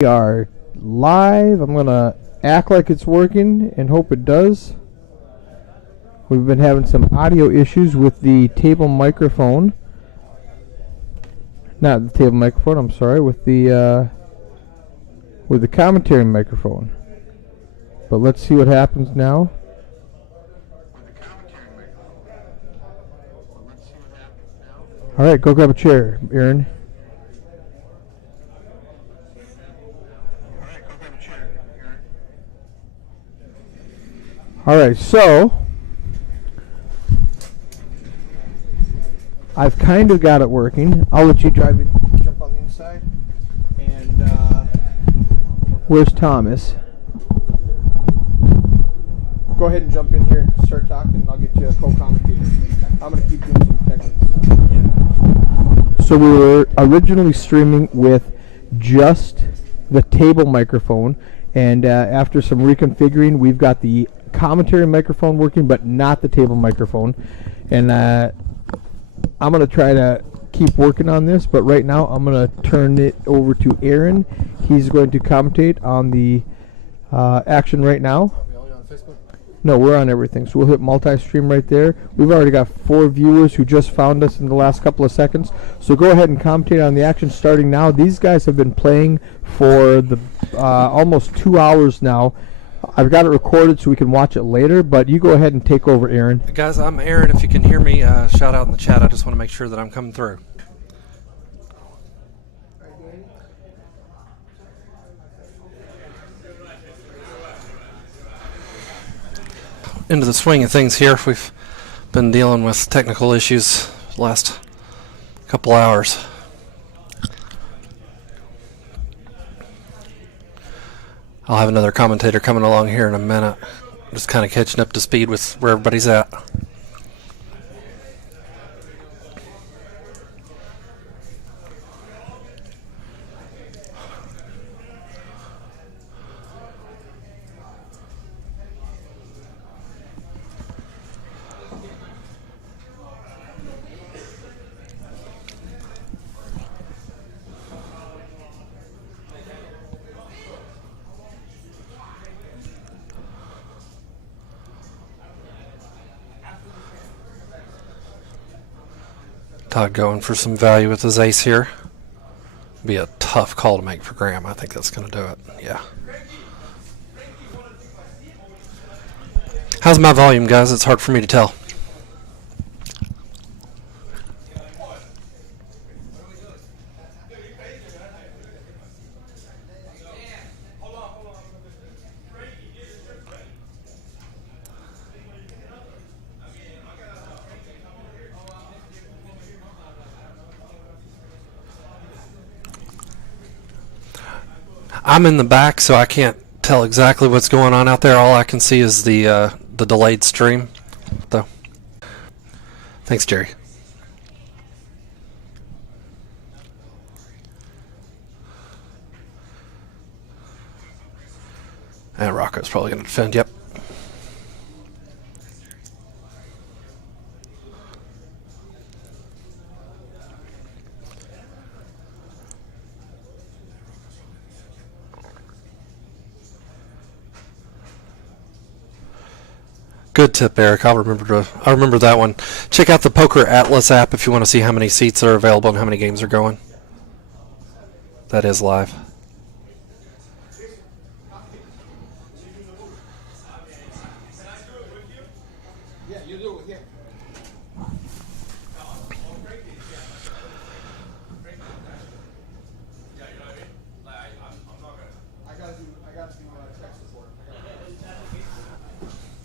We are live. I'm gonna act like it's working and hope it does. We've been having some audio issues with the table microphone. Not the table microphone, I'm sorry, with the commentary microphone. But let's see what happens now. Alright, go grab a chair, Aaron. Alright, so I've kind of got it working. I'll let you jump on the inside. And where's Thomas? Go ahead and jump in here and start talking, and I'll get you a co-commentator. I'm going to keep doing some technical stuff. So we were originally streaming with just the table microphone, and after some reconfiguring, we've got the commentary microphone working, but not the table microphone. And I'm going to try to keep working on this, but right now I'm going to turn it over to Aaron. He's going to commentate on the action right now. Are we only on Facebook? No, we're on everything, so we'll hit multi-stream right there. We've already got 4 viewers who just found us in the last couple of seconds, so go ahead and commentate on the action starting now. These guys have been playing for the almost 2 hours now. I've got it recorded so we can watch it later, but you go ahead and take over, Aaron. Guys, I'm Aaron. If you can hear me, shout out in the chat. I just want to make sure that I'm coming through. Into the swing of things here. We've been dealing with technical issues the last couple hours. I'll have another commentator coming along here in a minute. Just kind of catching up to speed with where everybody's at. Todd going for some value with his ace here. Be a tough call to make for Graham. I think that's going to do it. Yeah. How's my volume, guys? It's hard for me to tell. I'm in the back, so I can't tell exactly what's going on out there. All I can see is the delayed stream. Though. Thanks, Jerry. And Rocco's probably going to defend. Yep. Good tip, Eric. I'll remember that one. Check out the Poker Atlas app if you want to see how many seats are available and how many games are going. That is live.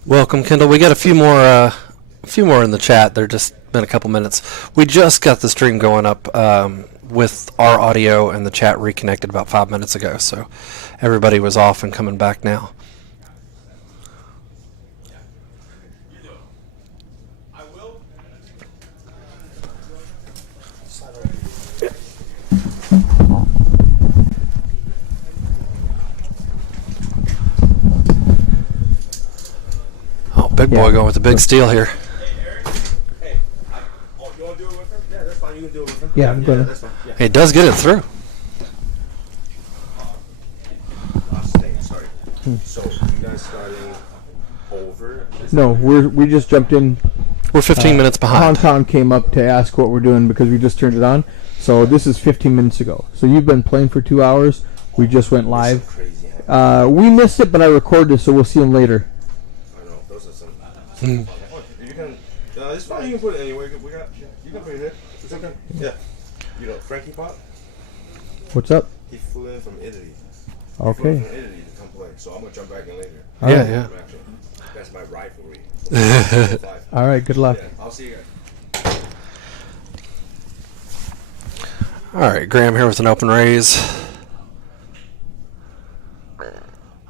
Welcome, Kendall. We got a few more in the chat. They're just been a couple minutes. We just got the stream going up with our audio and the chat reconnected about 5 minutes ago. So everybody was off and coming back now. Big boy going with the big steal here. Hey, you want to do it with him? Yeah, that's fine. You can do it with him. Yeah, I'm gonna. Yeah. He does get it through. So you guys starting over? No, we just jumped in. We're 15 minutes behind. Hong Kong came up to ask what we're doing because we just turned it on. So this is 15 minutes ago. So you've been playing for 2 hours. We just went live. Crazy. We missed it, but I recorded it, so we'll see them later. I know. Those are some. You can. It's fine. You can put it anywhere. You can put it here. It's okay. Yeah. You know Frankie Pop? What's up? He flew in from Italy. Okay. He flew in from Italy to come play. So I'm gonna jump back in later. Yeah. That's my rivalry. All right, good luck. Yeah, I'll see you guys. All right, Graham here with an open raise.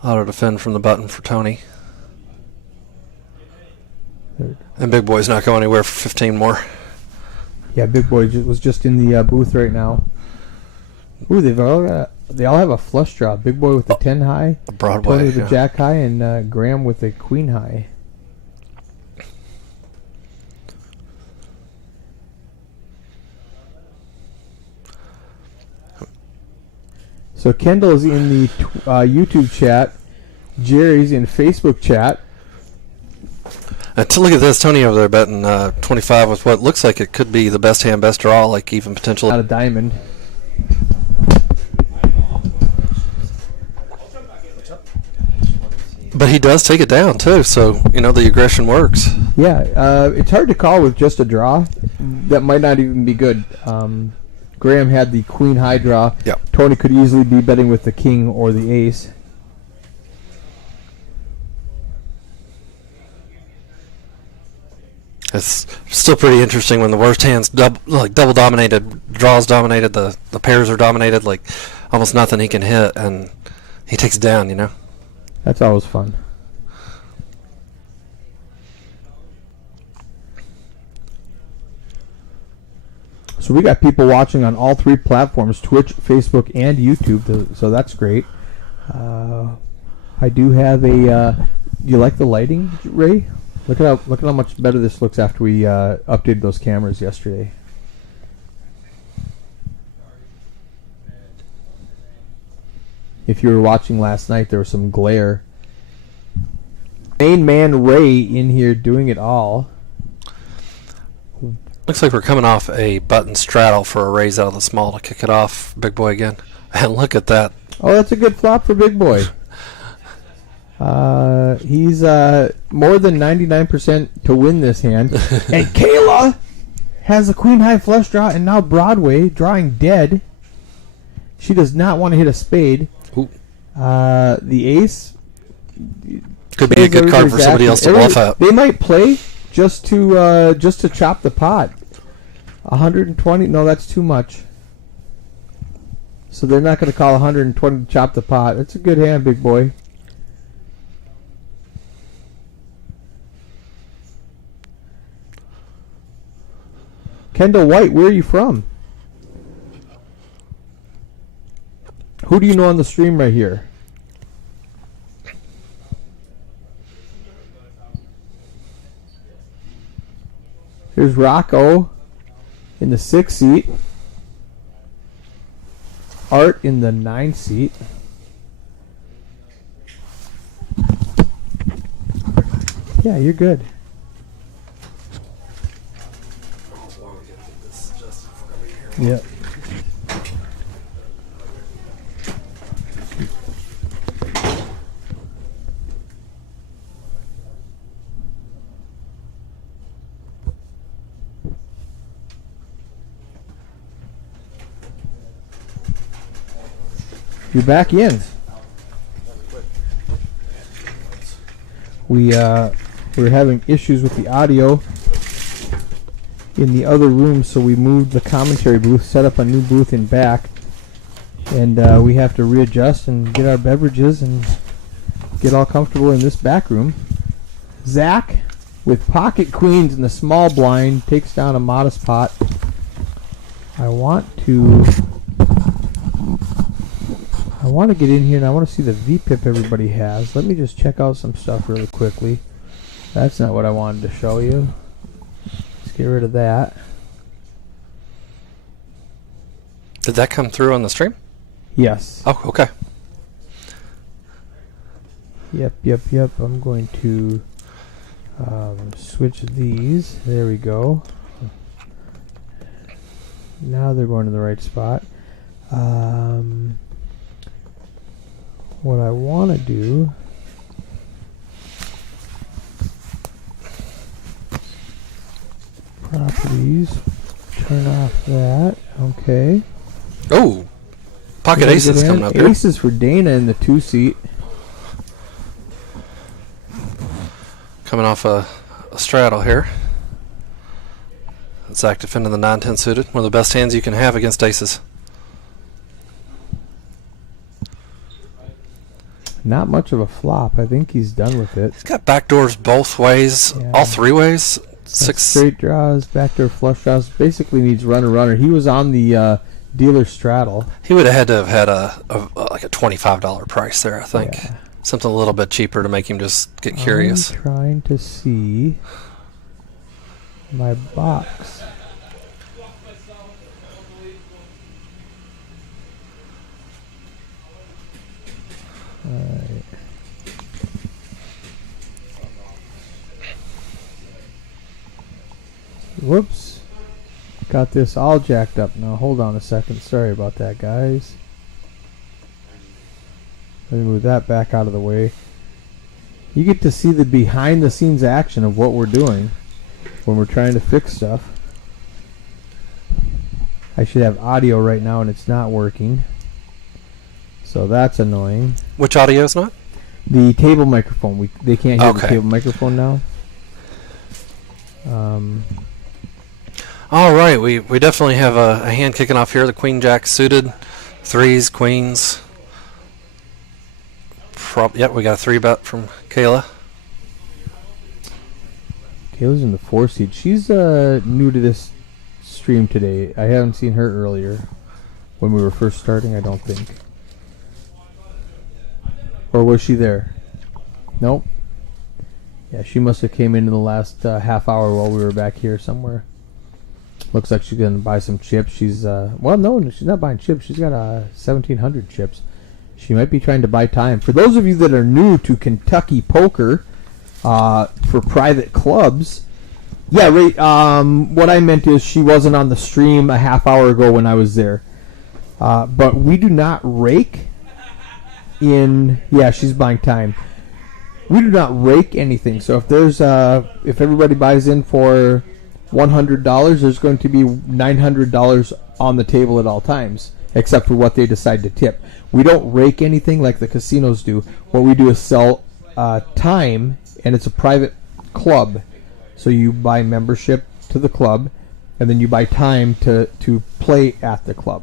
Auto defend from the button for Tony. And Big Boy's not going anywhere for 15 more. Yeah, Big Boy was just in the booth right now. Ooh, they all have a flush draw. Big Boy with the 10 high, A Broadway. Tony with the Yeah. jack high, and Graham with the queen high. So Kendall's in the YouTube chat. Jerry's in Facebook chat. To look at this, Tony over there betting 25 with what looks like it could be the best hand, best draw, like even potential. Not a diamond. But he does take it down too, so the aggression works. Yeah, it's hard to call with just a draw. That might not even be good. Graham had the queen high draw. Yep. Tony could easily be betting with the king or the ace. It's still pretty interesting when the worst hands double dominated, draws dominated, the pairs are dominated, like almost nothing he can hit, and he takes it down. That's always fun. So we got people watching on all three platforms, Twitch, Facebook, and YouTube, so that's great. I do have a... do you like the lighting, Ray? Look at how much better this looks after we updated those cameras yesterday. If you were watching last night, there was some glare. Main man Ray in here doing it all. Looks like we're coming off a button straddle for a raise out of the small to kick it off, Big Boy again. And look at that. Oh, that's a good flop for Big Boy. He's more than 99% to win this hand. And Kayla has a queen high flush draw and now Broadway drawing dead. She does not want to hit a spade. Ooh. The ace Could be a good card for somebody else to bluff at. They might play just to chop the pot. 120? No, that's too much. So they're not going to call 120 to chop the pot. It's a good hand, Big Boy. Kendall White, where are you from? Who do you know on the stream right here? Here's Rocco in the 6th seat. Art in the 9th seat. Yeah, you're good. Yep. You're back in. We're having issues with the audio in the other room, so we moved the commentary booth, set up a new booth in back, and we have to readjust and get our beverages and get all comfortable in this back room. Zach, with pocket queens in the small blind, takes down a modest pot. I want to get in here and I want to see the VPIP everybody has. Let me just check out some stuff really quickly. That's not what I wanted to show you. Let's get rid of that. Did that come through on the stream? Yes. Oh, okay. Yep. I'm going to switch these. There we go. Now they're going to the right spot. What I want to do... Properties. Turn off that. Okay. Oh, pocket aces coming up here. Aces for Dana in the 2-seat. Coming off a straddle here. Zach defending the 9-10 suited. One of the best hands you can have against aces. Not much of a flop. I think he's done with it. He's got backdoors both ways, all three ways. Six straight draws, backdoor flush draws. Basically needs runner. He was on the dealer straddle. He would have had to have had like a $25 price there, I think. Yeah. Something a little bit cheaper to make him just get curious. I'm trying to see my box. Alright. Whoops. Got this all jacked up now. Hold on a second. Sorry about that, guys. Let me move that back out of the way. You get to see the behind the scenes action of what we're doing when we're trying to fix stuff. I should have audio right now and it's not working. So that's annoying. Which audio is not? The table microphone. They can't hear the Okay. table microphone now. All right, we definitely have a hand kicking off here. The queen jack suited, threes, queens. Yep, we got a 3-bet from Kayla. Kayla's in the 4-seat. She's new to this stream today. I haven't seen her earlier when we were first starting, I don't think. Or was she there? Nope. Yeah, she must have came in the last half hour while we were back here somewhere. Looks like she's going to buy some chips. She's, well, no, she's not buying chips. She's got 1,700 chips. She might be trying to buy time. For those of you that are new to Kentucky Poker for private clubs, yeah, right, what I meant is she wasn't on the stream a half hour ago when I was there. But we do not rake in... Yeah, she's buying time. We do not rake anything. So if there's if everybody buys in for $100, there's going to be $900 on the table at all times, except for what they decide to tip. We don't rake anything like the casinos do. What we do is sell time, and it's a private club. So you buy membership to the club, and then you buy time to play at the club.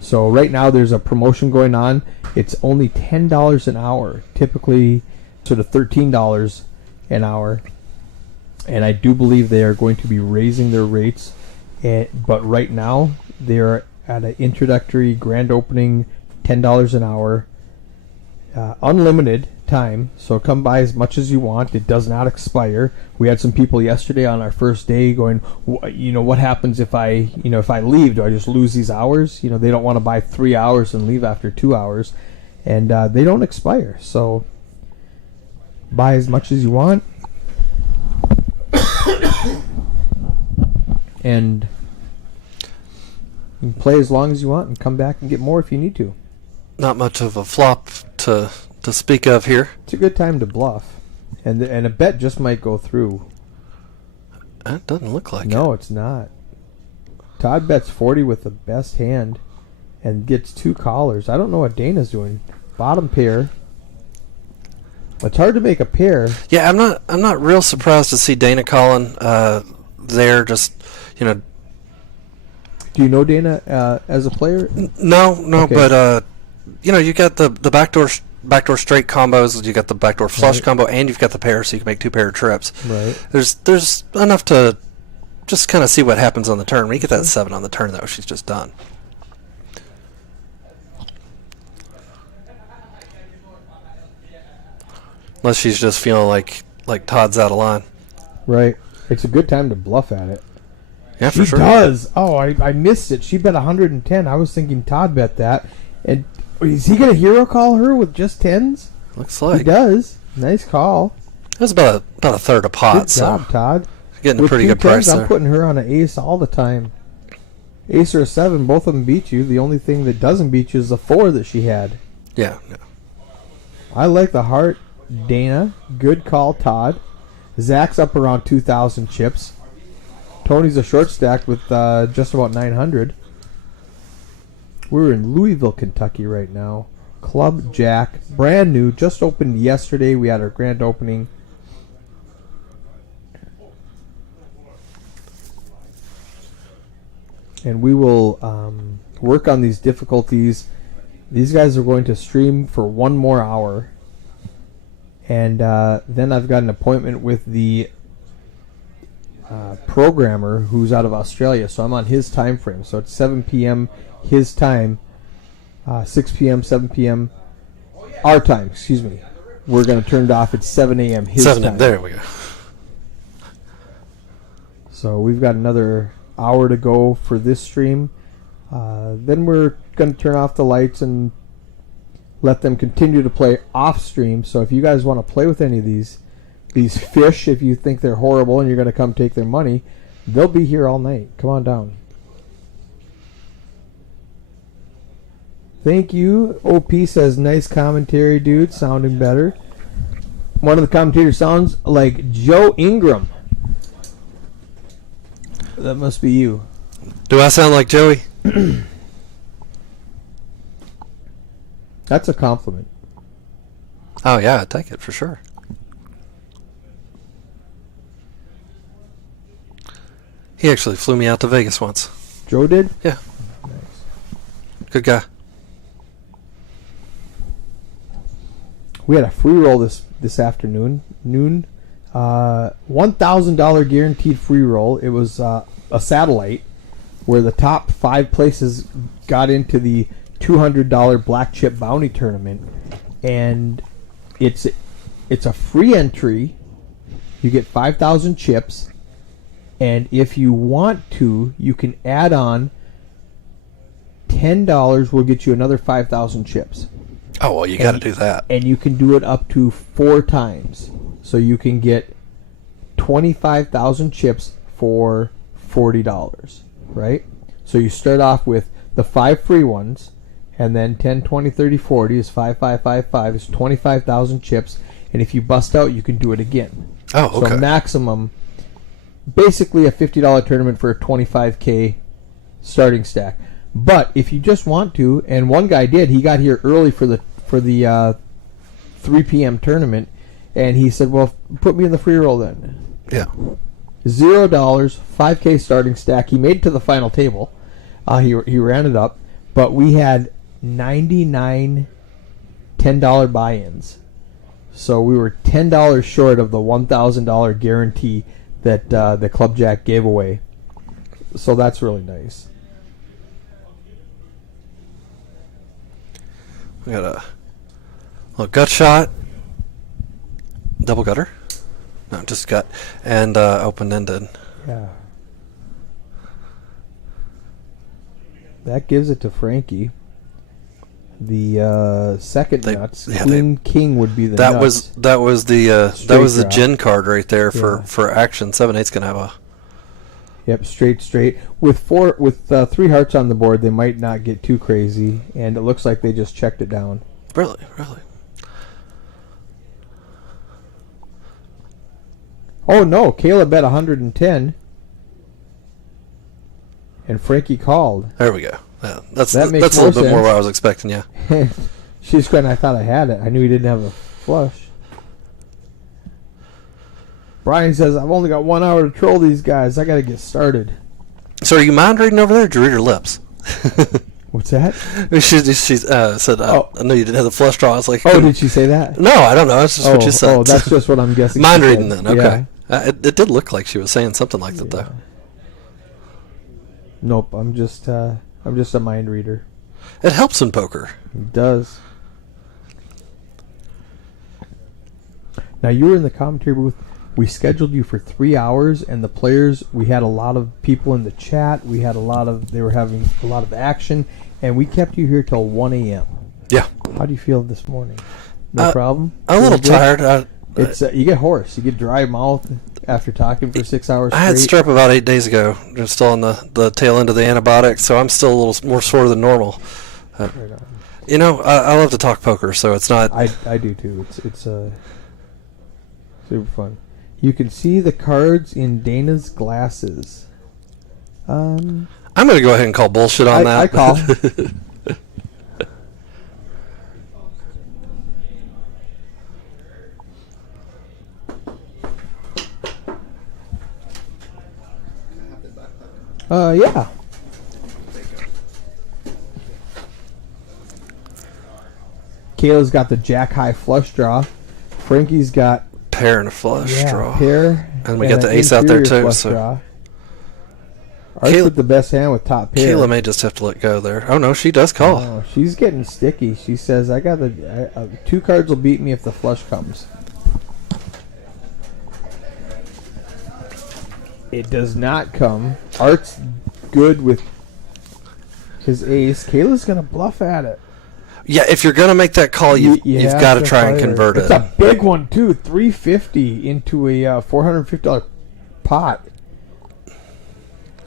So right now there's a promotion going on. It's only $10 an hour, typically sort of $13 an hour. And I do believe they are going to be raising their rates. But right now they're at an introductory grand opening, $10 an hour, unlimited time. So come by as much as you want. It does not expire. We had some people yesterday on our first day going, what happens if I leave? Do I just lose these hours? They don't want to buy 3 hours and leave after 2 hours, and they don't expire. So buy as much as you want, and you can play as long as you want and come back and get more if you need to. Not much of a flop to speak of here. It's a good time to bluff, and a bet just might go through. That doesn't look like it. No, it's not. Todd bets 40 with the best hand and gets 2 callers. I don't know what Dana's doing. Bottom pair. It's hard to make a pair. Yeah, I'm not real surprised to see Dana calling there. Just Do you know Dana as a player? No, okay. But you got the backdoor straight combos. You got the backdoor flush combo, and you've got the pair, so you can make 2 pair of trips. Right. There's enough to just kind of see what happens on the turn. When you get that 7 on the turn, though, she's just done. Unless she's just feeling like Todd's out of line. Right. It's a good time to bluff at it. Yeah, for sure. She does. Oh, I missed it. She bet 110. I was thinking Todd bet that. And is he going to hero call her with just 10s? Looks He like does. Nice call. it was about a third a pot. Good job, Todd. Getting a With pretty two good price tens, there. I'm putting her on an ace all the time. Ace or a 7, both of them beat you. The only thing that doesn't beat you is the 4 that she had. Yeah. I like the heart, Dana. Good call, Todd. Zach's up around 2,000 chips. Tony's a short stack with just about 900. We're in Louisville, Kentucky right now. Club JAQK, brand new, just opened yesterday. We had our grand opening. And we will work on these difficulties. These guys are going to stream for 1 more hour. And then I've got an appointment with the programmer who's out of Australia. So I'm on his time frame. So it's 7 p.m. his time, 6 p.m., 7 p.m. our time, excuse me. We're going to turn it off at 7 a.m. his 7 time. There we go. So we've got another hour to go for this stream. Then we're going to turn off the lights and let them continue to play off stream. So if you guys want to play with any of these fish, if you think they're horrible and you're going to come take their money, they'll be here all night. Come on down. Thank you. OP says, nice commentary, dude. Sounding better. One of the commentators sounds like Joe Ingram. That must be you. Do I sound like Joey? That's a compliment. Oh yeah, I take it for sure. He actually flew me out to Vegas once. Joe did? Yeah. Nice. Good guy. We had a free roll this afternoon. $1,000 guaranteed free roll. It was a satellite where the top 5 places got into the $200 black chip bounty tournament, and it's a free entry. You get 5,000 chips, and if you want to, you can add on $10. Will get you another 5,000 chips. Oh well, you got to do that. And you can do it up to 4 times. So you can get 25,000 chips for $40, right? So you start off with the 5 free ones, and then 10, 20, 30, 40 is 5, 5, 5, 5 is 25,000 chips, and if you bust out, you can do it again. Oh, okay. So maximum, basically a $50 tournament for a 25K starting stack. But if you just want to, and one guy did, he got here early for the 3 p.m. tournament, and he said, well, put me in the free roll then. Yeah. $0, 5K starting stack. He made it to the final table. He ran it up, but we had 99 $10 buy-ins. So we were $10 short of the $1,000 guarantee that the Club JAQK gave away. So that's really nice. We got a little gut shot, double gutter. No, just gut, and open-ended. Yeah. That gives it to Frankie. The second nuts, Queen King would be the nuts. That was the gin card right there for action. 7/8's gonna have a. Yep, straight. With 3 hearts on the board, they might not get too crazy, and it looks like they just checked it down. Really. Oh no, Caleb bet 110, and Frankie called. There we go. Yeah, that's That a makes little bit more more what I sense. was expecting. Yeah. She's going, I thought I had it. I knew he didn't have a flush. Brian says, I've only got 1 hour to troll these guys. I got to get started. So are you mind reading over there? Or did you read her lips? What's that? She said, I know you didn't have the flush draw. I was like, Oh, did she say that? No, I don't know. That's just what you said. Oh, that's just what I'm guessing. Mind she reading said. then. Okay. Yeah. It did look like she was saying something like that, though. Nope, I'm just a mind reader. It helps in poker. It does. Now, you were in the commentary booth. We scheduled you for 3 hours, and the players, we had a lot of people in the chat. They were having a lot of action, and we kept you here till 1 a.m. Yeah. How do you feel this morning? No problem. I'm a little Feeling good? tired. It's you get hoarse. You get dry mouth after talking for 6 hours I had straight. strep about 8 days ago. I'm still on the tail end of the antibiotics, so I'm still a little more sore than normal. Right on. You know, I love to talk poker, so it's not. I do too. It's super fun. You can see the cards in Dana's glasses. I'm going to go ahead and call bullshit on that. I call. Yeah. Kayla's got the jack high flush draw. Frankie's got Pair and a flush draw. pair, And we got the an ace out there inferior too. flush So draw. Art's Kayla- with the best hand with top pair. Kayla may just have to let go there. Oh no, she does call. Oh, she's getting sticky. She says, "I got the 2 cards will beat me if the flush comes." It does not come. Art's good with his ace. Kayla's gonna bluff at it. Yeah, if you're gonna make that call, you've have got to try and fire. convert It's it. a big one too. $350 into a $450 pot.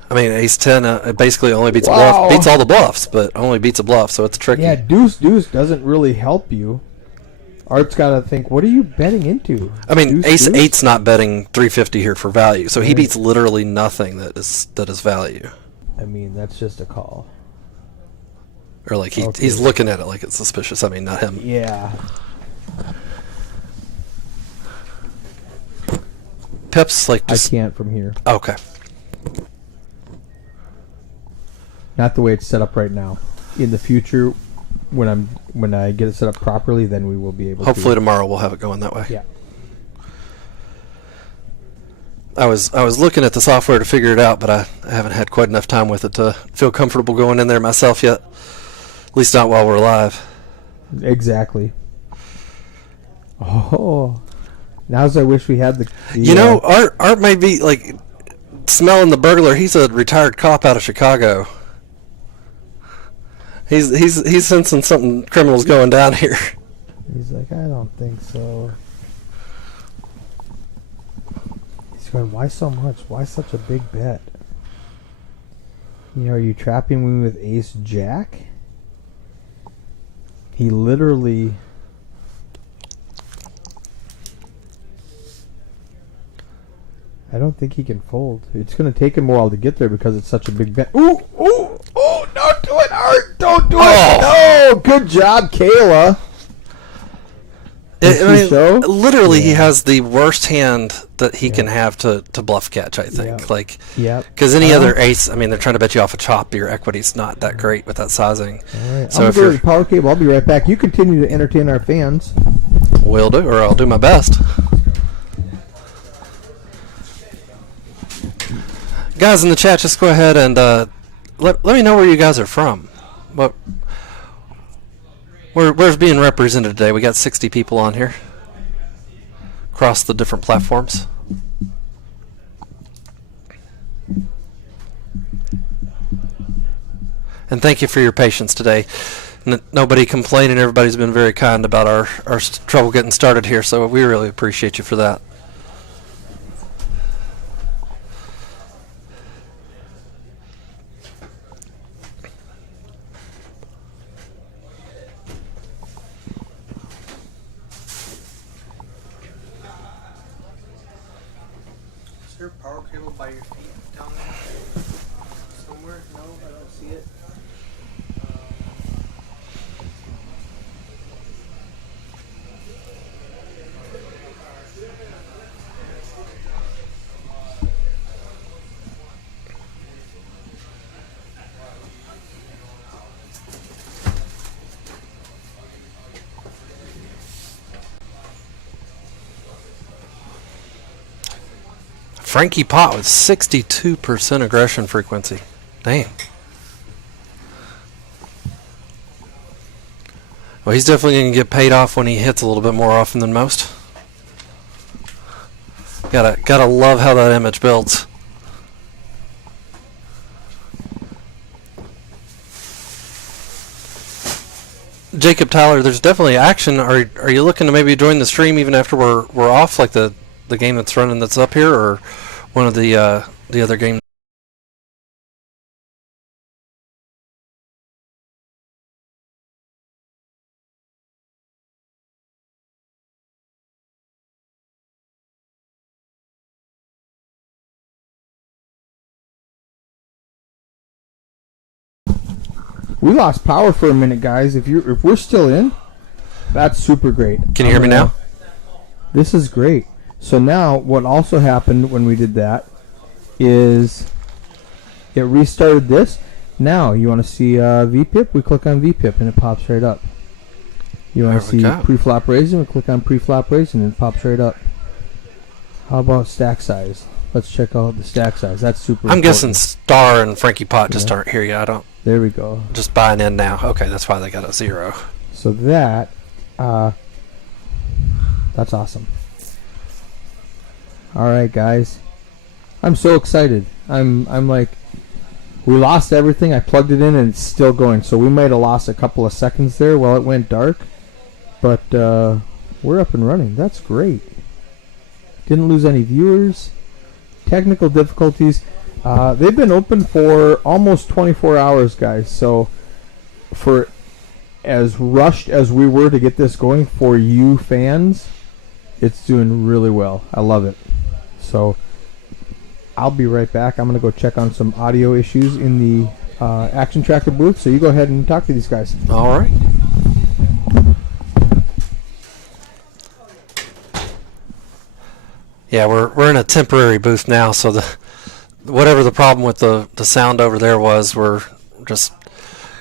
I mean, ace 10 basically only beats a Wow. bluff. Beats all the bluffs, but only beats a bluff, so it's tricky. Yeah, deuce doesn't really help you. Art's got to think, what are you betting into? I mean, Deuce, ace deuce? 8's not betting 350 here for value, so he Right. beats literally nothing that is value. I mean, that's just a call. Or like Okay. he's looking at it like it's suspicious. I mean, not him. Yeah. Pep's like I just can't from here. okay. Not the way it's set up right now. In the future, when I get it set up properly, then we will be able Hopefully to. tomorrow we'll have it going that way. Yeah. I was looking at the software to figure it out, but I haven't had quite enough time with it to feel comfortable going in there myself yet. At least not while we're live. Exactly. Oh. Now's I wish we had the You know, Art may be like smelling the burglar. He's a retired cop out of Chicago. He's sensing something criminal's going down here. He's like, I don't think so. He's going, why so much? Why such a big bet? You know, are you trapping me with ace jack? He literally... I don't think he can fold. It's going to take him a while to get there because it's such a big bet. Ooh! Don't do it, Art! Don't do it! No! Good job, Kayla! Literally, he has the worst hand that he can have to bluff catch, I think. Yep. Like, Yep. because any other ace, I mean, they're trying to bet you off a chop. Your equity's not that great with that sizing. All right. So I'm if going you're to power cable. I'll be right back. You continue to entertain our fans. will do, or I'll do my best. Guys in the chat, just go ahead and let me know where you guys are from. Where's being represented today? We got 60 people on here across the different platforms. And thank you for your patience today. Nobody complaining. Everybody's been very kind about our trouble getting started here, so we really appreciate you for that. Is there a power cable by your feet down there? Somewhere? No, I don't see it. Frankie Pot with 62% aggression frequency. Damn. Well, he's definitely going to get paid off when he hits a little bit more often than most. Gotta love how that image builds. Jacob Tyler, there's definitely action. Are you looking to maybe join the stream even after we're off, like the game that's running that's up here, or one of the other games? We lost power for a minute, guys. If we're still in, that's super great. Can you hear me now? This is great. So now, what also happened when we did that is it restarted this. Now, you want to see VPIP? We click on VPIP and it pops right up. You want to see preflop raising? We click on preflop raising and it pops right up. How about stack size? Let's check out the stack size. That's super I'm important. guessing Star and Frankie Pot just aren't here yet. I don't. There we go. Just buying in now. Okay, that's why they got a 0. So that, that's awesome. All right, guys. I'm so excited. I'm like, we lost everything. I plugged it in and it's still going. So we might have lost a couple of seconds there while it went dark, but we're up and running. That's great. Didn't lose any viewers. Technical difficulties. They've been open for almost 24 hours, guys. So for as rushed as we were to get this going for you fans, it's doing really well. I love it. So I'll be right back. I'm going to go check on some audio issues in the Action Tracker booth. So you go ahead and talk to these guys. All right. Yeah, we're in a temporary booth now, so whatever the problem with the sound over there was, we're just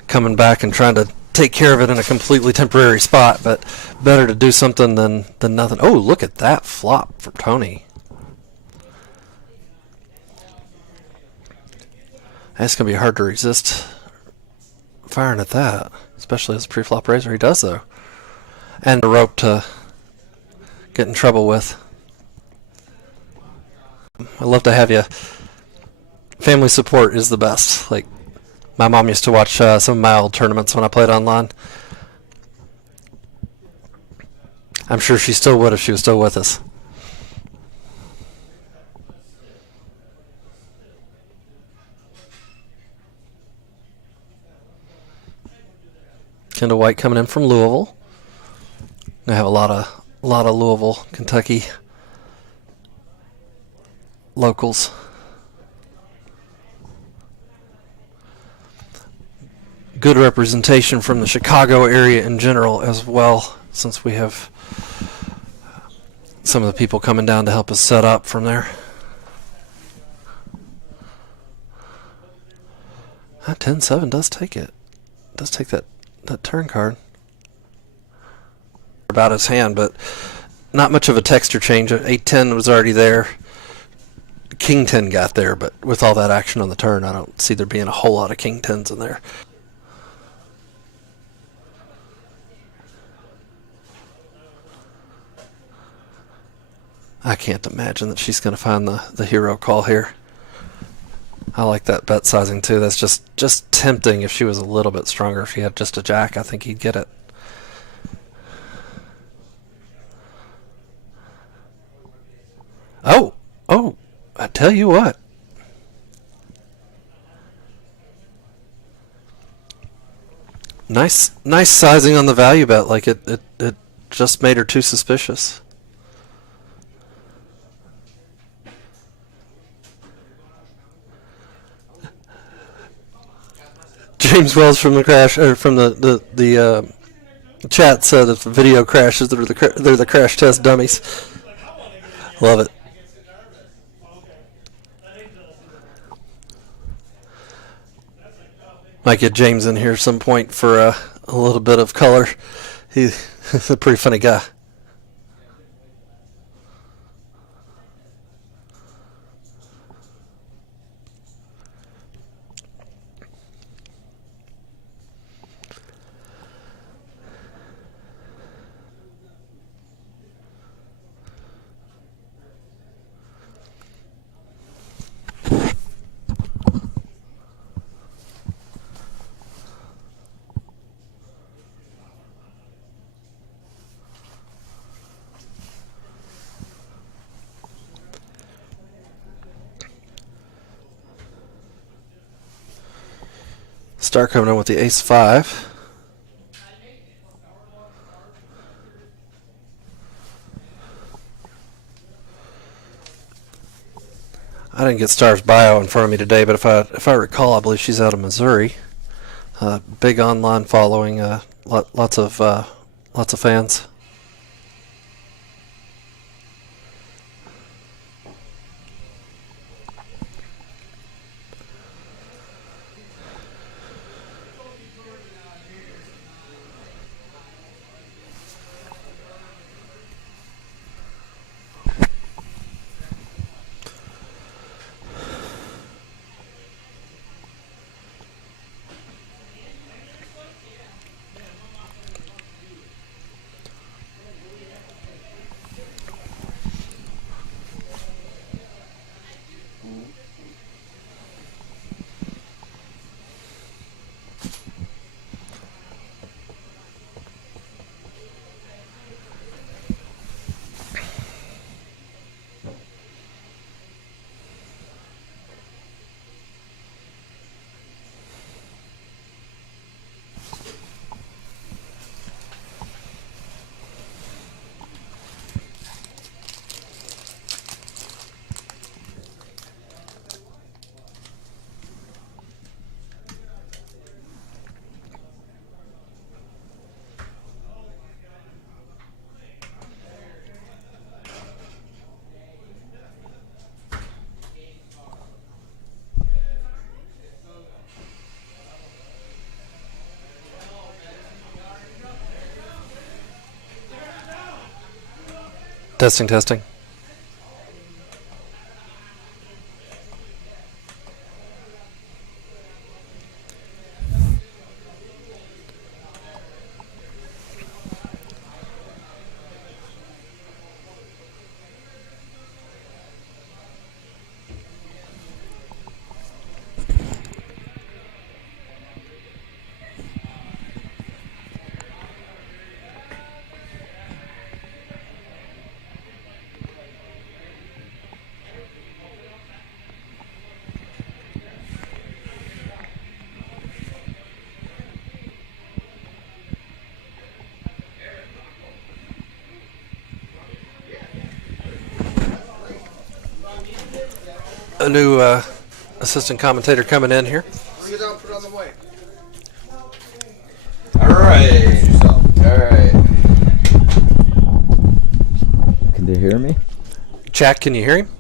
coming back and trying to take care of it in a completely temporary spot, but better to do something than nothing. Oh, look at that flop for Tony. That's going to be hard to resist firing at that, especially as a pre-flop raiser. He does, though. And a rope to get in trouble with. I love to have you. Family support is the best. Like, my mom used to watch some of my old tournaments when I played online. I'm sure she still would if she was still with us. Kendall White coming in from Louisville. I have a lot of Louisville, Kentucky locals. Good representation from the Chicago area in general as well, since we have some of the people coming down to help us set up from there. 10-7 does take it. Does take that turn card. About his hand, but not much of a texture change. 8-10 was already there. King 10 got there, but with all that action on the turn, I don't see there being a whole lot of King 10s in there. I can't imagine that she's going to find the hero call here. I like that bet sizing too. That's just tempting. If she was a little bit stronger, if she had just a jack, I think he'd get it. Oh, I tell you what. Nice sizing on the value bet. Like it just made her too suspicious. James Wells from the crash, or from the chat said if the video crashes, they're the crash test dummies. Love it. Might get James in here at some point for a little bit of color. He's a pretty funny guy. Star coming in with the ace-5. I didn't get Star's bio in front of me today, but if I recall, I believe she's out of Missouri. Big online following, lots of fans. Testing, testing. A new assistant commentator coming in here. Bring it down, put it on the way. Alright. Alright. Can they hear me? JAQK, can you hear him?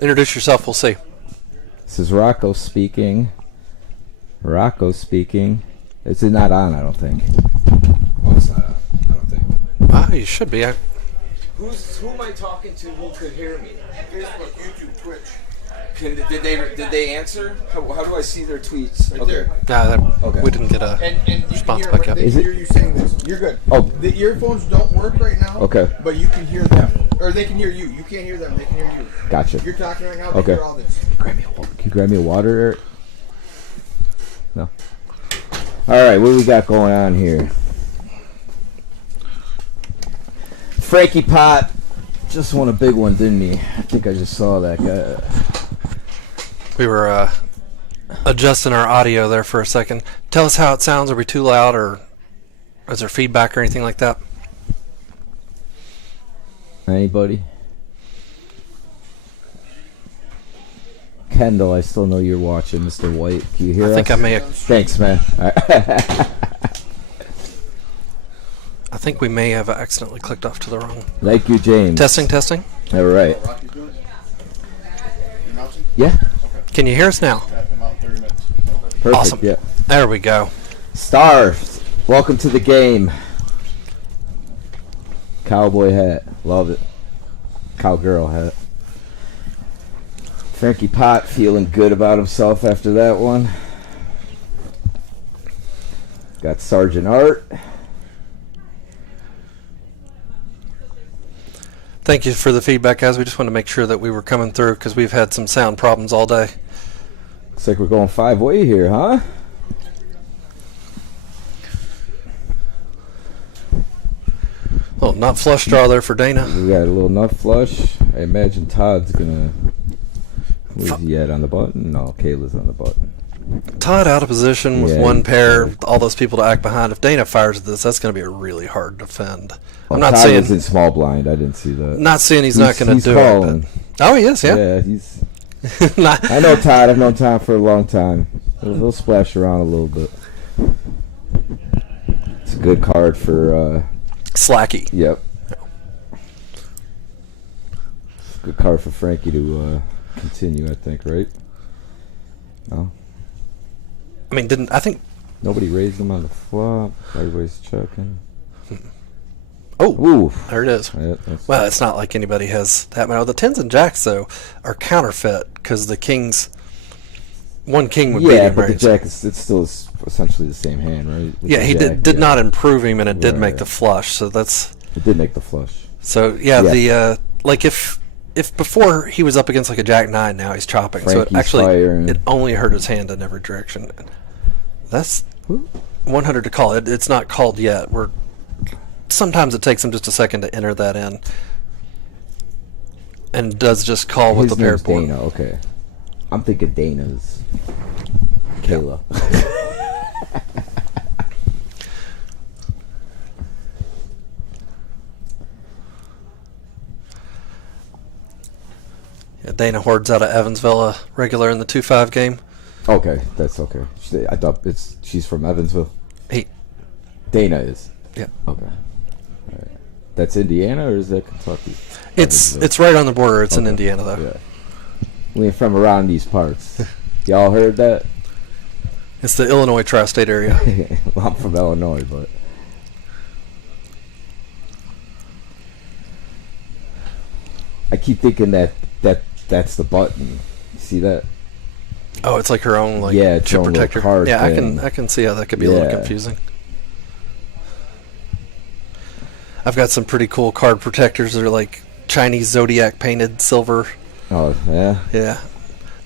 Introduce yourself, we'll see. This is Rocco speaking. Rocco speaking. Is it not on, I don't think. Oh, it's not on. I don't think. Ah, you should be. Who am I talking to who could hear me? Facebook, YouTube, Twitch. Did they answer? How do I see their tweets? Right there. Okay. We didn't get a And you can response hear, back when up. they Is it- hear you saying this. You're good. Oh. The earphones don't work right now. Okay. But you can hear them. Or they can hear you. You can't hear them. They can hear you. Gotcha. You're talking right now. They Okay. hear all this. Can you grab me a water, Eric? No. Alright, what do we got going on here? Frankie Pot just won a big one, didn't he? I think I just saw that guy. We were adjusting our audio there for a second. Tell us how it sounds. Are we too loud, or is there feedback or anything like that? Anybody? Kendall, I still know you're watching, Mr. White. Can you hear us? I think I may have, Thanks, man. All right. I think we may have accidentally clicked off to the wrong. Thank you, James. Testing, testing. All right. Rocky's doing it? You're announcing? Yeah. Can you hear us now? Tap him out 30 minutes. Perfect. Awesome. Yeah. There we go. Stars, welcome to the game. Cowboy hat, love it. Cowgirl hat. Frankie Pot feeling good about himself after that one. Got Sergeant Art. Thank you for the feedback, guys. We just wanted to make sure that we were coming through because we've had some sound problems all day. Looks like we're going 5-way here, huh? Oh, not flush draw there for Dana. We got a little nut flush. I imagine Todd's gonna. Where's he at on the button? No, Kayla's on the button. Todd out of position with Yeah, one he's pair, good. all those people to act behind. If Dana fires this, that's going to be really hard to defend. I'm Todd not saying was in small blind. I didn't see that. not saying he's not going to he's do calling. it. But, oh, he is, yeah. Yeah, he's. Not- I know Todd. I've known Todd for a long time. He'll splash around a little bit. It's a good card for. Slacky. Yep. Good card for Frankie to continue, I think, right? No? I mean, I think. Nobody raised him on the flop. Everybody's checking. Oh, Ooh. there it is. Yeah, that's- Well, it's not like anybody has that many. The 10s and jacks, though, are counterfeit because the kings. One king would beat yeah, him, but the right? jack is still essentially the same hand, right? With Yeah, the he jack, did yeah. not improve him, and it did make Right. the flush. So that's. It did make the flush. So yeah, Yeah. the like if before he was up against like a jack 9, now he's chopping. So it Frankie's actually firing. it only hurt his hand in every direction. That's 100 to call. It's not called yet. Sometimes it takes him just a second to enter that in, and does just call with His the paired name's board. Dana. Okay, I'm thinking Dana's Kayla. Yeah, Dana Horde's out of Evansville, a regular in the 2-5 game. Okay, that's okay. I thought she's from Evansville. He, Dana is. yeah, Okay. All right. That's Indiana or is that Kentucky? it's right on the border. It's in Okay. Indiana though. Yeah. We ain't from around these parts. Y'all heard that? It's the Illinois tri-state area. Well, I'm from Illinois, but I keep thinking that's the button. See that? Oh, it's like her own like Yeah, it's chip her own little protector. card Yeah, thing. I can see how that could be a little Yeah. confusing. I've got some pretty cool card protectors that are like Chinese zodiac painted silver. Oh yeah, Yeah,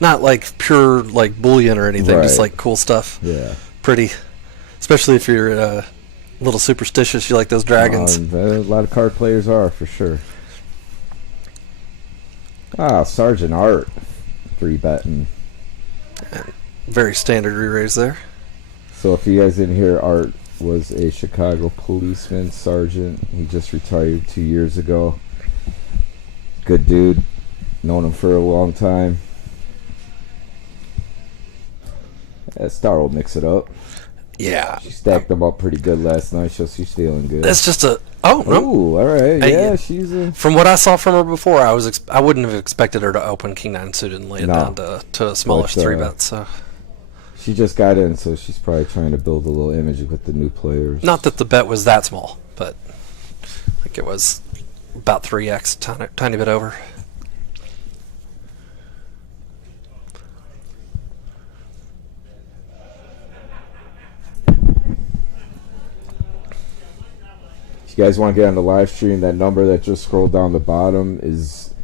not like pure like bullion or anything, just Right. like cool stuff. yeah. Pretty, especially if you're a little superstitious. You like those dragons. A lot of card players are for sure. Ah, Sergeant Art, 3-betting. Very standard re-raise there. So if you guys didn't hear, Art was a Chicago policeman sergeant. He just retired 2 years ago. Good dude. Known him for a long time. Star will mix it up. Yeah, She stacked them up pretty good last night, so she's feeling good. that's just a no. Ooh, all right. Hey, Yeah, she's a... From what I saw from her before, I wouldn't have expected her to open King 9 suited and lay it No. down to a smallish But, 3-bet. So She just got in, so she's probably trying to build a little image with the new players. not that the bet was that small, but I think it was about 3x, tiny bit over. If you guys want to get on the live stream, that number that just scrolled down the bottom is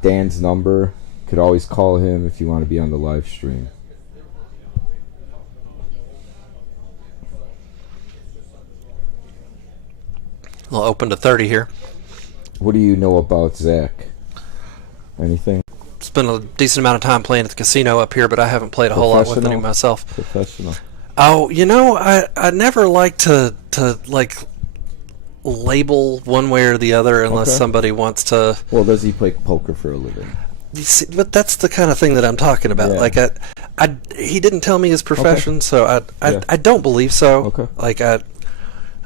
Dan's number. Could always call him if you want to be on the live stream. We'll open to 30 here. What do you know about Zach? Anything? Spent a decent amount of time playing at the casino up here, but I haven't played a whole lot with Professional? any myself. Professional. Oh, you know, I never like to like label one way or the other unless Okay. somebody wants to. Well, does he play poker for a living? You see, but that's the kind of thing that I'm talking about. Yeah. Like, he didn't tell me his profession, so Yeah. I don't believe so. Okay. Like, You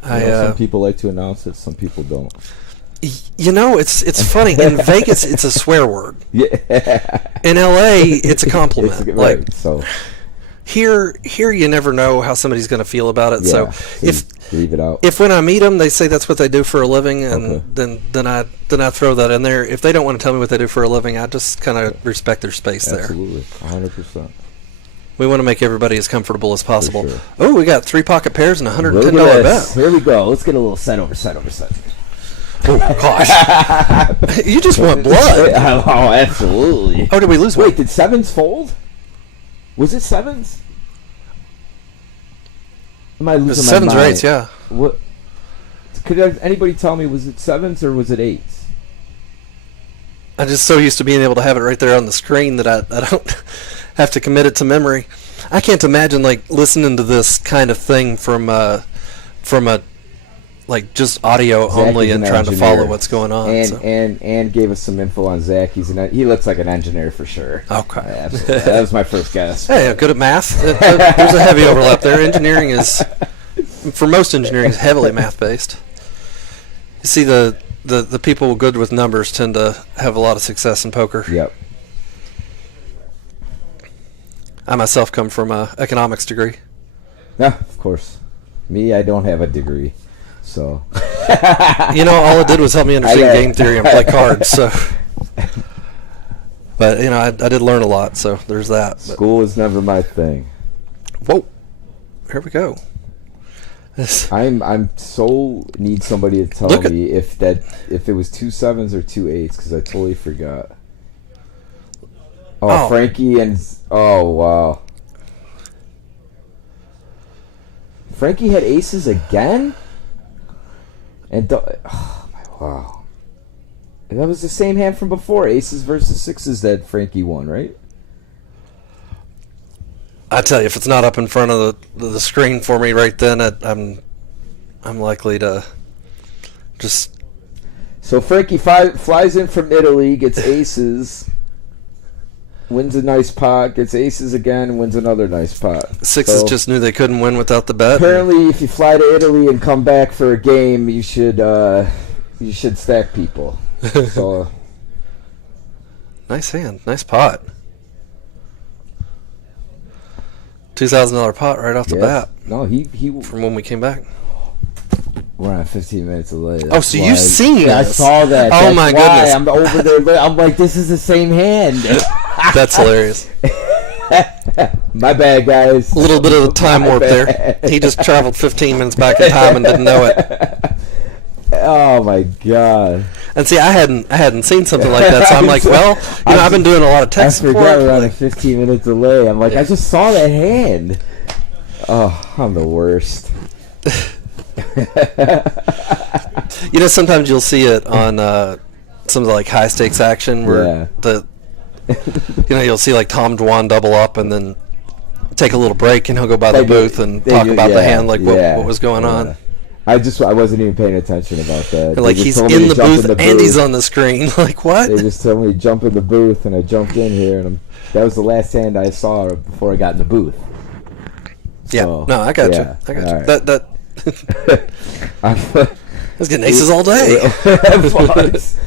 know, some people like to announce it, some people don't. you know, it's funny. In Vegas, it's a swear word. Yeah. In LA, it's a compliment. It's, like right, so here, you never know how somebody's going to feel about it. yeah, So you leave it out. if when I meet them, they say that's what they do for a living, and Okay. then I throw that in there. If they don't want to tell me what they do for a living, I just kind of respect their space there. Absolutely, 100%. We want to make everybody as comfortable as possible. sure. Oh, we got 3 pocket pairs and a $110 Look at this. bet. Here we go. Let's get a little set over set. Oh gosh, you just want blood. Oh, absolutely. Oh, did we lose Wait, one? did sevens fold? Was it sevens? Am I It was losing my sevens or mind? eights, yeah. What? Could anybody tell me, was it sevens or was it eights? I'm just so used to being able to have it right there on the screen that I don't. have to commit it to memory. I can't imagine like listening to this kind of thing from a like just audio Zach only is and an trying to engineer. follow what's going on. And gave us some info on Zach. He looks like an engineer for sure. Okay. Absolutely. That was my first guess. Hey, good at math. There's a heavy overlap there. Engineering is, for most engineering, is heavily math based. You see, the people good with numbers tend to have a lot of success in poker. Yep. I myself come from an economics degree. Yeah, of course. Me, I don't have a degree, so. You know, all it did was help me understand game theory and play cards. So, but you know, I did learn a lot. So there's that. But, School is never my thing. whoa, here we go. I'm so need somebody to tell me if it was 2 7s or 2 8s because I totally forgot. Oh, Frankie and wow. Frankie had aces again? And wow. And that was the same hand from before, aces versus sixes that Frankie won, right? I tell you, if it's not up in front of the screen for me right then, I'm likely to just. So Frankie flies in from Italy, gets aces, wins a nice pot, gets aces again, wins another nice pot. Sixes just knew they couldn't win without the bet. Apparently, if you fly to Italy and come back for a game, you should stack people. So Nice hand, nice pot. $2,000 pot right off the bat. No, he from when we came back. We're on 15 minutes delay. Oh, so you've seen Yeah, I this? saw that. Oh, That's my why goodness. I'm over there. I'm like, this is the same hand. That's hilarious. My bad, guys. A little bit of the time My warp there. bad. He just traveled 15 minutes back in time and didn't know it. Oh my god. And see, I hadn't seen something like that, so I'm like, well, I've been doing a lot of tech I support. forgot we're on a like- 15-minute delay. I'm like, I just saw that hand. Oh, I'm the worst. You know, sometimes you'll see it on some of the like high stakes action where you'll see like Tom Dwan double up and then take a little break and he'll go by the booth and talk about the hand, like what was going on. I wasn't even paying attention about that. And, like, he's in the booth and he's on the screen. Like, what? They just told me to jump in the booth, and I jumped in here, and that was the last hand I saw before I got in the booth. Yeah, So, no, I got you. I got you. That I was getting aces all day.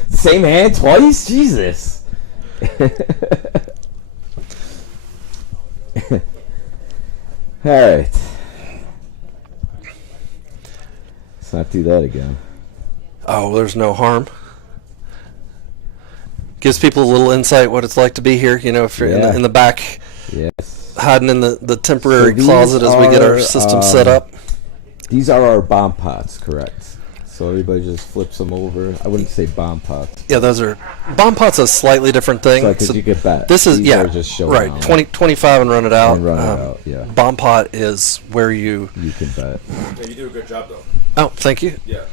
Same hand twice? Jesus. All right. Let's not do that again. Oh, there's no harm. Gives people a little insight what it's like to be here. You know, if you're in the back, yes, hiding in the temporary So closet as we get our system set up. These are our bomb pots, correct? So everybody just flips them over. I wouldn't say bomb pots. Yeah, those are bomb pots. A slightly different thing. So you get bet. This is These are just showdown. right. 25 and run it out. And run it out, yeah. Bomb pot is where you can bet. Yeah, you do a good job though. Oh, thank you. Yeah,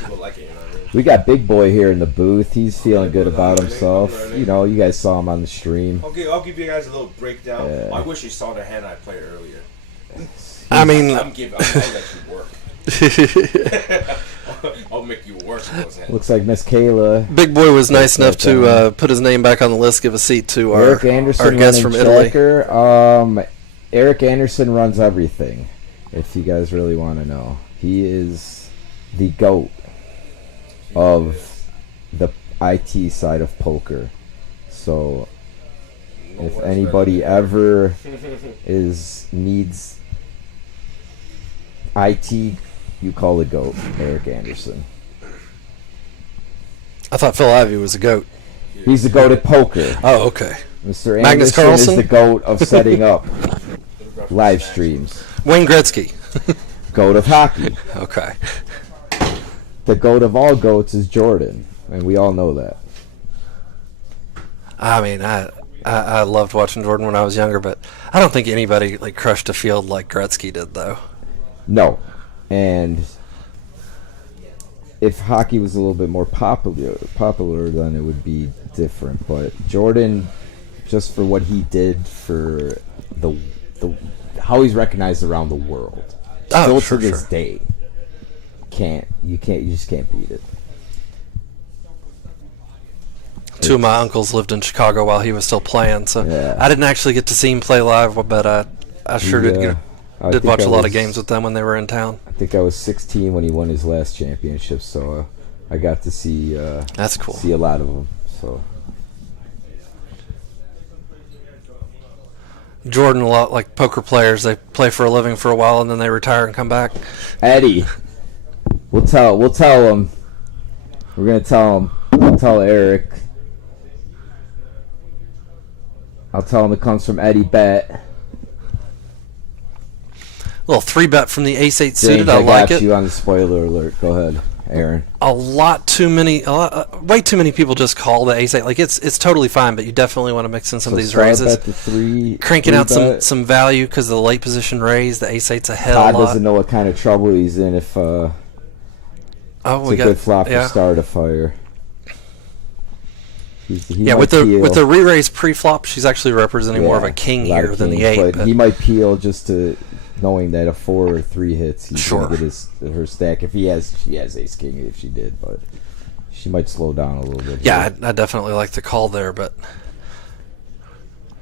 people like it. You know what I mean? We got Big Boy here in the booth. He's feeling good about himself. You know, you guys saw him on the stream. Okay, I'll give you guys a little breakdown. Yeah. I wish you saw the hand I played earlier. I mean, I'll let you work. I'll make you work with those hands. Looks like Miss Kayla. Big Boy was nice enough to put his name back on the list, give a seat to Eric Anderson our guest from Italy. JAQK. Eric Anderson runs everything, if you guys really want to know. He is the GOAT of the IT side of poker. So if anybody ever needs IT, you call the GOAT, Eric Anderson. I thought Phil Ivey was a goat. He's the GOAT at poker. Oh, okay. Mr. Magnus Anderson is Carlsen? the GOAT of setting up live streams. Wayne Gretzky. GOAT of hockey. Okay. The GOAT of all GOATs is Jordan, and we all know that. I mean, I loved watching Jordan when I was younger, but I don't think anybody like crushed a field like Gretzky did, though. No. And if hockey was a little bit more popular, then it would be different. But Jordan just for what he did for the how he's recognized around the world. Oh, Still sure, to this sure. day, you just can't beat it. Two of my uncles lived in Chicago while he was still playing, so Yeah. I didn't actually get to see him play live, but I sure did I did think watch I a lot was- of games with them when they were in town. I think I was 16 when he won his last championship, so I got to see That's cool. see a lot of them. So Jordan, a lot like poker players, they play for a living for a while and then they retire and come back. Eddie, we'll tell him. We're gonna tell him. I'll tell Eric. I'll tell him it comes from Eddie Bet. Little 3-bet from the ace-8 suited. James, I like got it. you on the spoiler alert. Go ahead, Aaron. Way too many people just call the ace-8. Like it's totally fine, but you definitely want to mix in some of these start raises. Bet the three, Cranking out bet. some value because of the late position raise. The ace-8's ahead Todd a lot. doesn't know what kind of trouble he's in if it's a good flop for Star to fire. Yeah, with the re-raise pre-flop, she's actually representing more of a king lot of here than the kings, 8. But he might peel just to knowing that a 4 or 3 hits, he's Sure. gonna get her stack. If she has ace king, if she did, but she might slow down a little bit. Yeah, here. I definitely like the call there, but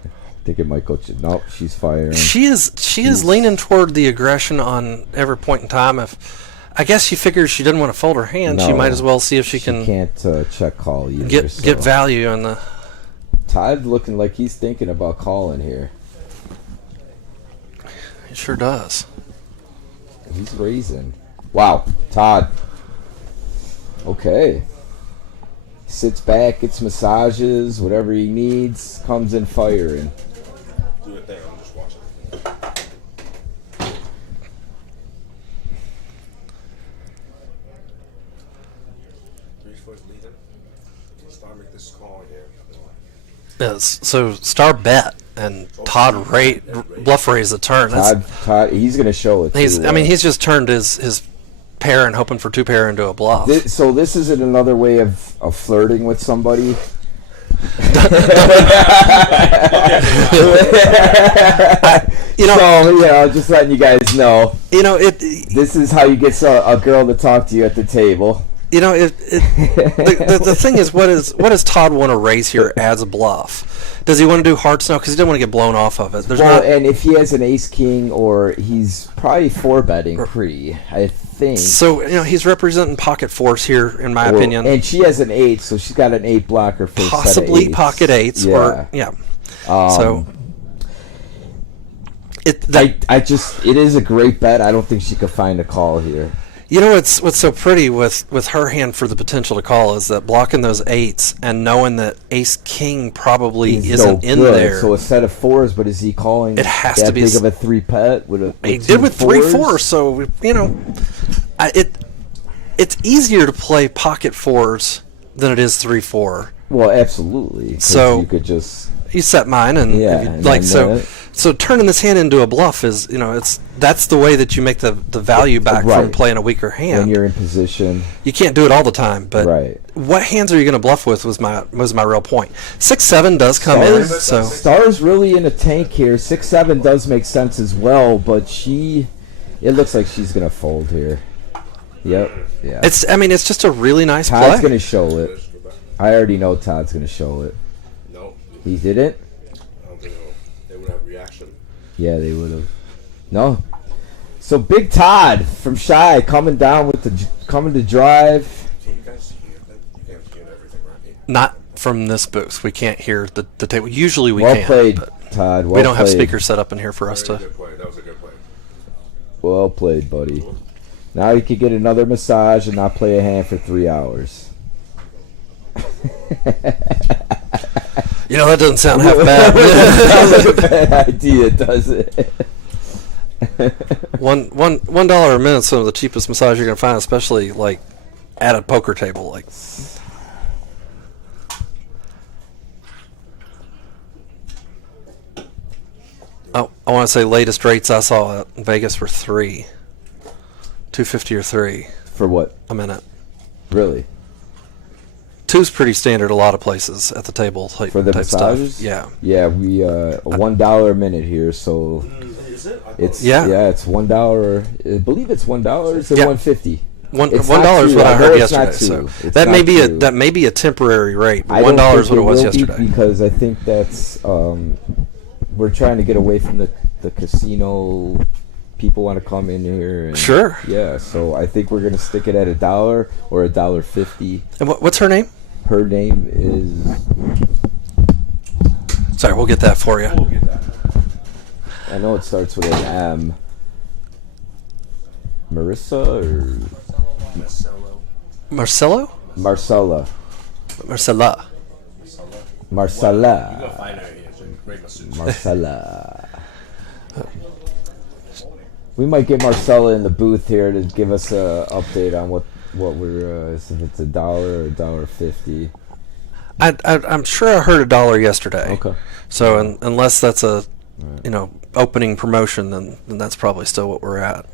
I think it might go. Nope, she's firing. she is leaning toward the aggression on every point in time. If I guess she figures she didn't want to fold her hand, she No, might as well see if she can can't check call either. get value in the. Todd looking like he's thinking about calling here. It sure does. He's raising. Wow, Todd. Okay. Sits back, gets massages, whatever he needs, comes in firing. Do it there. I'm just watching. Leading. Start make this call here. So Star bet and Todd bluff raise the turn. Todd, he's going to show it. He's too, he's just turned his pair and hoping for 2 pair into a bluff. So this isn't another way of flirting with somebody. Just letting you guys know. This is how you get a girl to talk to you at the table. The thing is, what does Todd want to raise here as a bluff? Does he want to do hearts now? Because he doesn't want to get blown off of it. And if he has an ace king, or he's probably 4-betting pre, I think. So he's representing pocket 4s here, in my opinion. And she has an 8, so she's got an 8 blocker for possibly set of 8s. pocket 8s. So it is a great bet. I don't think she could find a call here. What's so pretty with her hand for the potential to call is that blocking those 8s and knowing that ace king probably isn't in there. So a set of 4s, but is he calling? It has that to be big of a 3-pet with he did with 3-4. So it's easier to play pocket 4s than it is 3-4. Well, absolutely. So you could just set mine and So turning this hand into a bluff is, that's the way that you make the value back from playing a weaker hand. When you're in position. You can't do it all the time, but what hands are you going to bluff with was my real point. 6-7 does come in, so Star's really in a tank here. 6-7 does make sense as well, but it looks like she's going to fold here. Yep. Yeah. It's just a really nice play. Todd's going to show it. I already know Todd's going to show it. No. He didn't? I don't think they would have reaction. Yeah, they would have. No. So Big Todd from Shy coming down coming to drive. Can you guys hear that? You can't hear everything, right? Not from this booth. We can't hear the table. Usually we Well can. played, but Todd. we don't have speakers set up in here for us to. Good play. That was a good play. Well played, buddy. Now you could get another massage and not play a hand for 3 hours. That doesn't sound half bad. That was a bad idea, does it? $1 a minute, some of the cheapest massage you're gonna find, especially like at a poker table. Like, I want to say latest rates I saw in Vegas were $250 or $3 For what? a minute. Really? Two's pretty standard a lot of places at the table type, For the type massages? stuff. Yeah. Yeah, we $1 a minute here, so Is it? I thought it's Yeah. it's $1. I believe it's $1. It's Yeah. $1.50. $1 It's is what not two. I I heard know it's not yesterday. two. So It's that may not be a two. temporary rate. But I don't $1 is think what it was will be yesterday. because I think that's we're trying to get away from the casino. People want to come in here. And, Sure. Yeah, so I think we're gonna stick it at $1 or $1.50. And what's her name? Her name is. Sorry, we'll get that for you. We'll get that. I know it starts with an M. Marissa or Marcelo? Marcella? Marcella. Marcella. You'll find her here. She's a great masseuse. Marcella. We might get Marcella in the booth here to give us a update on what we're if it's $1 or $1.50. I'm sure I heard $1 yesterday. Okay. So unless that's a opening promotion, then that's probably still what we're at.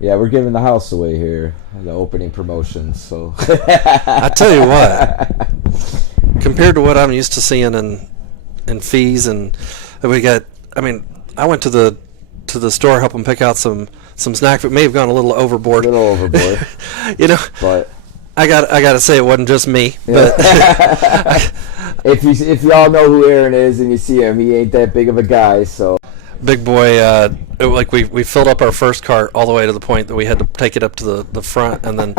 Yeah, we're giving the house away here, the opening promotion. So I tell you what, compared to what I'm used to seeing in fees, and we got, I mean, I went to the store help them pick out some snack food. May have gone a little overboard. a little overboard, but I got to say it wasn't just me. But if y'all know who Aaron is and you see him, he ain't that big of a guy. So big boy, we filled up our first cart all the way to the point that we had to take it up to the front, and then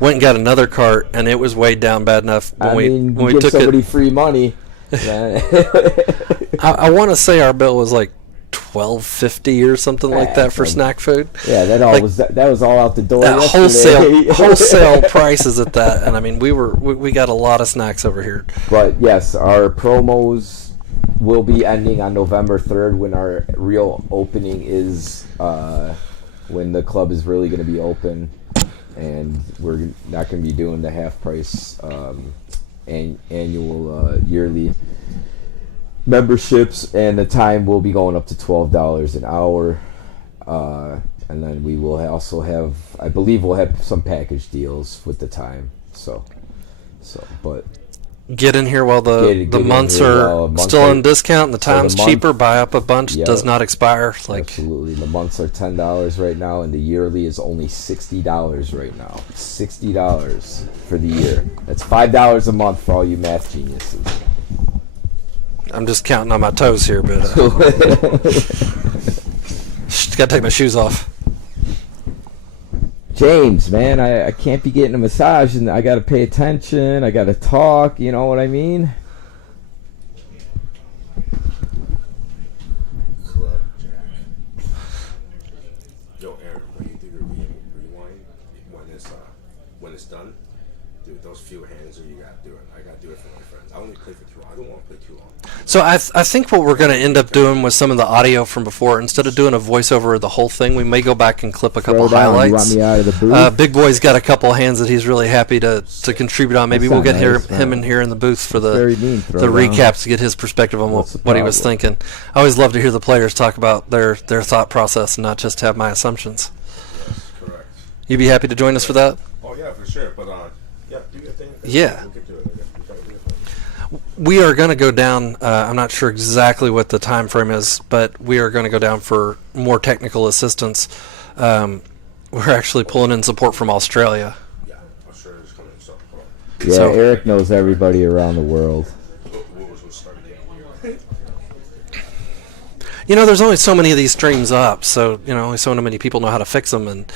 went and got another cart, and it was weighed down bad enough when you we give took somebody it. free money. I want to say our bill was like $12.50 or something like that for snack food. Yeah, that was all out the door. Wholesale wholesale prices at that, and I mean we got a lot of snacks over here. But yes, our promos will be ending on November 3rd when our real opening is when the club is really going to be open, and we're not going to be doing the half price annual yearly memberships, and the time will be going up to $12 an hour, and then we will also have, I believe we'll have some package deals with the time, but Get in here while the months are still on discount, and the time's cheaper. Buy up a bunch, does not expire. Absolutely, the months are $10 right now, and the yearly is only $60 right now. $60 for the year. That's $5 a month for all you math geniuses. I'm just counting on my toes here, but gotta take my shoes off. James, man, I can't be getting a massage, and I gotta pay attention. I gotta talk. You know what I mean? Club Jack. Yo, Aaron, when you do your rewind, when it's done, dude, those few hands that you gotta do it. I gotta do it for my friends. I only play for too long. I don't want to play too long. So I think what we're going to end up doing with some of the audio from before, instead of doing a voiceover of the whole thing, we may go back and clip a couple highlights. You want me out of the booth? Big Boy's got a couple hands that he's really happy to contribute on. Maybe we'll get him in here in the booth for the recaps to get his perspective on what he was thinking. I always love to hear the players talk about their thought process and not just have my assumptions. Yes, correct. You be happy to join us for that? Oh yeah, for sure. But yeah, do your thing. Yeah. We'll get to it. We are going to go down. I'm not sure exactly what the time frame is, but we are going to go down for more technical assistance. We're actually pulling in support from Australia. Yeah, Australia's coming. So, Yeah, Eric knows everybody around the world. what was starting there's only so many of these streams up, so only so many people know how to fix them and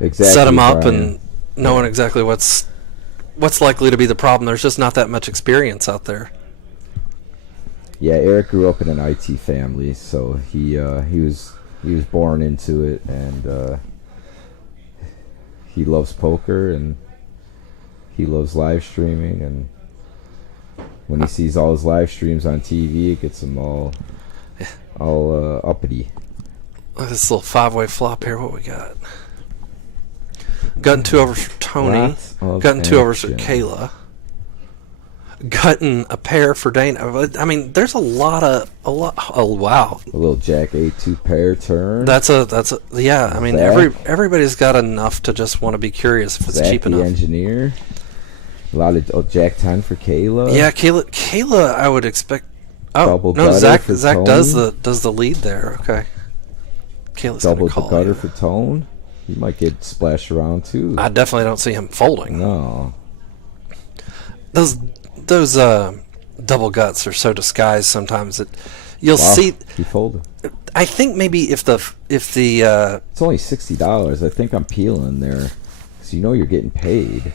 Exactly, set them up, Brian. and knowing exactly what's likely to be the problem. There's just not that much experience out there. Yeah, Eric grew up in an IT family, so he was born into it, and he loves poker, and he loves live streaming, and when he sees all his live streams on TV, it gets him all uppity. Look at this little 5-way flop here. What we got? Gutting 2 overs for Tony. Gutting 2 overs for Kayla. Gutting a pair for Dana. I mean, there's a lot. Oh wow! A little Jack 8-2 pair turn. That's a yeah. I mean, everybody's got enough to just want to be curious if it's cheap enough. The engineer. A lot of Jack 10 for Kayla. Yeah, Kayla, I would expect. Oh Double no, gutter Zach for does Tone. the lead there. Okay, Kayla's Double gonna call the gutter you. for Tone. He might get splashed around too. I definitely don't see him folding. No. Those double guts are so disguised sometimes that you'll Wow, see. he folded. I think maybe if the It's only $60. I think I'm peeling there, so you know you're getting paid.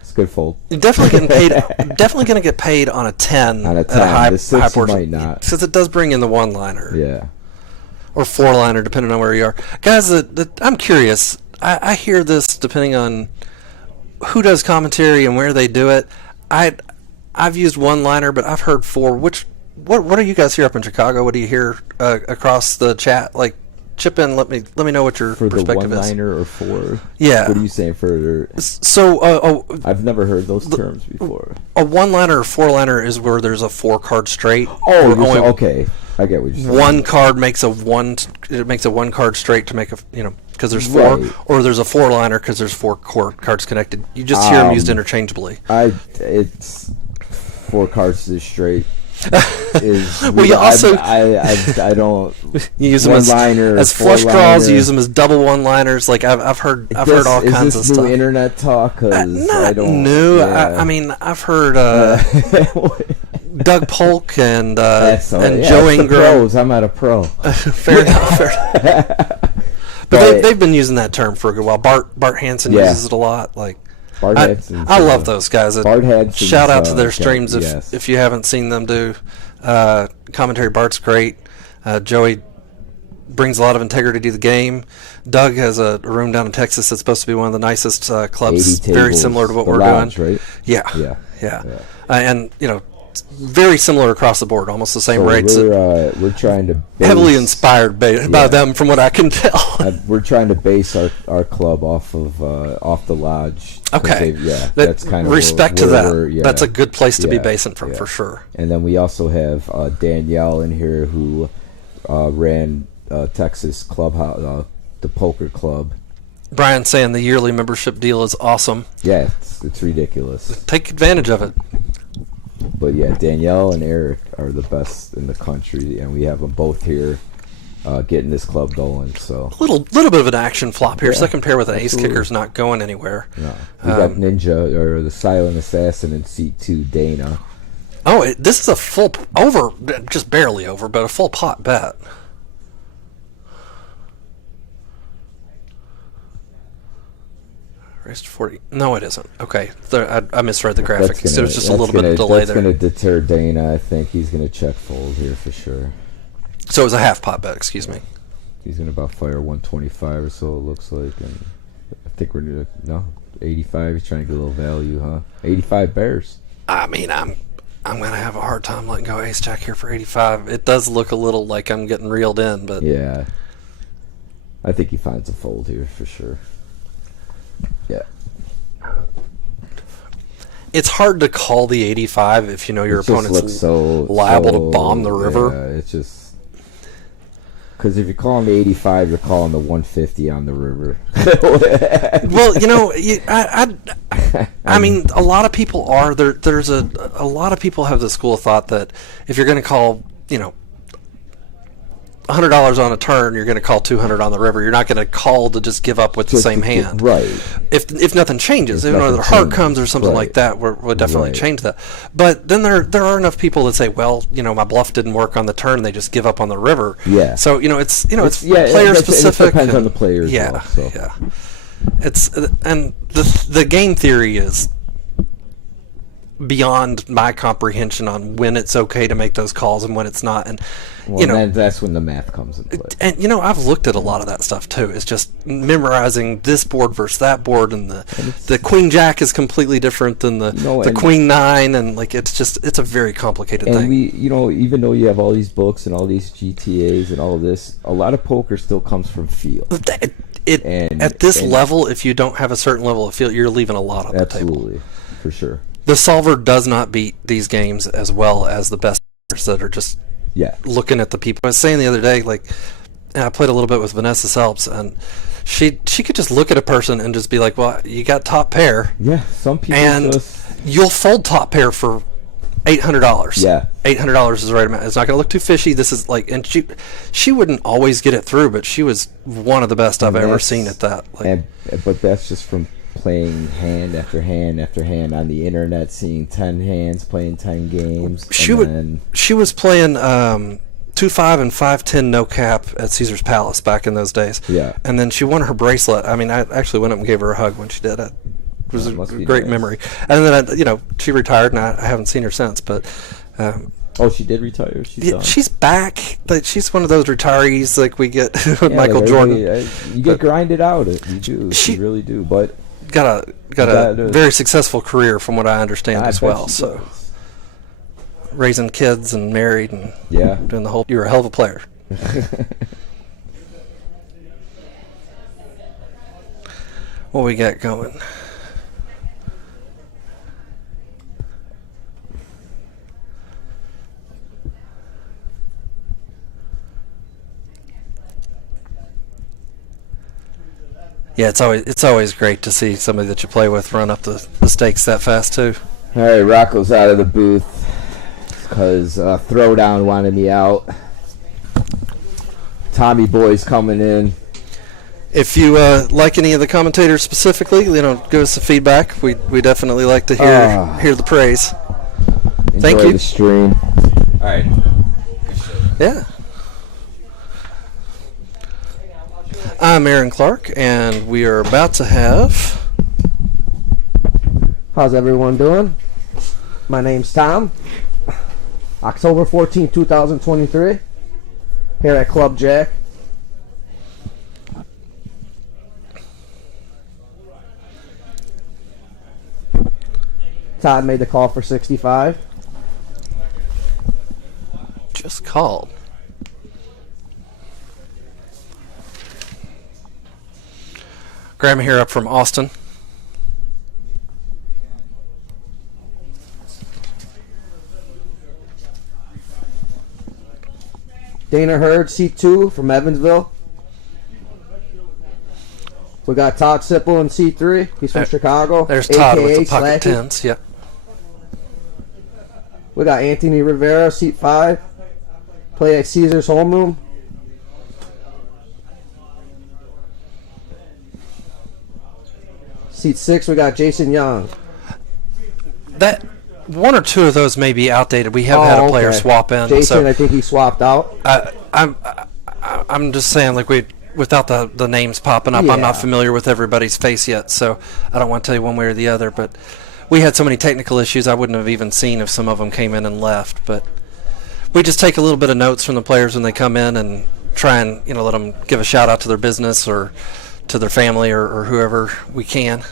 It's a good fold. you're definitely getting paid, definitely going to get paid on a 10 On a at 10, a high, the 6 high you portion, might not. because it does bring in the one liner Yeah. or four liner depending on where you are, guys. I'm curious. I hear this depending on who does commentary and where they do it. I've used one liner, but I've heard four. What do you guys hear up in Chicago? What do you hear across the chat? Like, chip in. Let me know what your For the perspective is. one-liner or four? Yeah. What are you saying for... So I've never heard those terms before. a one liner or four liner is where there's a 4-card straight. Oh, Where only okay. I get what you're saying. one card makes a one. It makes a 1-card straight to make a because there's 4, Right. or there's a 4 liner because there's 4 cards connected. You just hear them used interchangeably. It's 4 cards to the straight. Is Well, you also I don't you use them one-liner, as flush draws. four-liner. You use them as double one-liners. Like I've heard all kinds of is this stuff. new internet talk? 'Cause I Not don't. new. Yeah. I mean, I've heard Doug Polk and That's all right. and Yeah, Joe it's the Ingram. pros. I'm not a pro. Fair enough. But they've been using that term for a good while. Bart Hansen Yeah. uses it a lot. Like Bart I Hanson's, love those guys. Bart Hanson's, Shout out to their okay, streams yes. if you haven't seen them do commentary. Bart's great. Joey brings a lot of integrity to the game. Doug has a room down in Texas that's supposed to be one of the nicest clubs, 80 very tables, similar to what the we're lounge, doing. right? Yeah. Yeah. And very similar across the board, almost the same So rates. we're trying to Heavily base- inspired by Yeah. them, from what I can tell. We're trying to base our club off the lodge. 'Cause Okay. yeah, That- that's kind of respect to where that. we're- yeah, That's a good place to be yeah, basing from, yeah. for sure. And then we also have Danielle in here who ran Texas Clubhouse, the poker club. Brian saying the yearly membership deal is awesome. Yeah, it's ridiculous. Take advantage of it. But yeah, Danielle and Eric are the best in the country, and we have them both here getting this club going. So Little bit of an action flop here. Yeah, Second pair with an ace absolutely. kicker's not going anywhere. no. We got Ninja or the Silent Assassin in seat 2, Dana. Oh, this is a full over, just barely over, but a full pot bet. Raised 40. No, it isn't. Okay, I misread the graphic. So it was just a little bit of delay That's there. going to deter Dana. I think he's going to check fold here for sure. So it was a half pot bet. Excuse me. He's going to about fire 125 or so, it looks like. And I think we're going to, 85. He's trying to get a little value, huh? 85 bears. I mean, I'm gonna have a hard time letting go ace jack here for 85. It does look a little like I'm getting reeled in, but Yeah. I think he finds a fold here for sure. Yeah. it's hard to call the 85 if you know your It just opponent's looks so liable to bomb the river. Yeah, it's just because if you're calling the 85, you're calling the 150 on the river. Well, I mean, a lot of people are there. There's a lot of people have the school of thought that if you're going to call, $100 on a turn, you're going to call 200 on the river. You're not going to call to just give up with the same hand. Right. If nothing changes, If even though nothing the heart changes, comes or something right. like that, we'll definitely Right. change that. But then there are enough people that say, well, my bluff didn't work on the turn. They just give up on the river. Yeah. So it's yeah, player it specific. depends on the player as Yeah. well, so. Yeah. It's and the game theory is beyond my comprehension on when it's okay to make those calls and when it's not. And then that's when the math comes into play. and I've looked at a lot of that stuff too. It's just memorizing this board versus that board, and the queen jack is completely different than the and- queen nine, and it's a very complicated And thing. we, even though you have all these books and all these GTAs and all this, a lot of poker still comes from feel. At this level, if you don't have a certain level of feel, you're leaving a lot on the table. Absolutely, for sure. The solver does not beat these games as well as the best players that are just Yeah. looking at the people. I was saying the other day, and I played a little bit with Vanessa Selps, and she could just look at a person and just be like, well, you got top pair, Yeah, some people and just you'll fold top pair for $800. Yeah. $800 is the right amount. It's not going to look too fishy. This is like, and she wouldn't always get it through, but she was one of the best I've ever seen at that. Like, but that's just from playing hand after hand after hand on the internet, seeing 10 hands, playing 10 games. She was playing 2-5 and 5-10 no cap at Caesar's Palace back in those days. Yeah. And then she won her bracelet. I mean, I actually went up and gave her a hug when she did it. It was a great memory. And then she retired, and I haven't seen her since. But she did retire. she's back. Like, she's one of those retirees like we get with Michael like Jordan. You get grinded out. You do. You really do. But got a very successful career, from what I understand, as well. So does. Raising kids and married and doing the whole. You're a hell of a player. What we got going? Yeah, it's always great to see somebody that you play with run up the stakes that fast too. All right, Rocco's out of the booth because Throwdown wanted me out. Tommy Boy's coming in. If you like any of the commentators specifically, give us some feedback. We definitely like to hear the praise. Thank you. Enjoy the stream. All right. Yeah. I'm Aaron Clark, and we are about to have. How's everyone doing? My name's Tom. October 14, 2023. Here at Club JAQK. Todd made the call for 65. Just called. Graham here up from Austin. Dana Hurd, C2 from Evansville. We got Todd Sipple in C3. He's from Chicago. There's Todd with AKA the pocket Slacky. tens. Yeah. We got Anthony Rivera, seat 5. Play at Caesar's homeroom. Seat 6, we got Jason Young. That one or two of those may be outdated. We have had a player swap in. Jason, So I think he swapped out. I'm just saying, like, without the names popping up, I'm not familiar with everybody's face yet, so I don't want to tell you one way or the other. But we had so many technical issues, I wouldn't have even seen if some of them came in and left. But we just take a little bit of notes from the players when they come in and try and let them give a shout out to their business or to their family or whoever we can.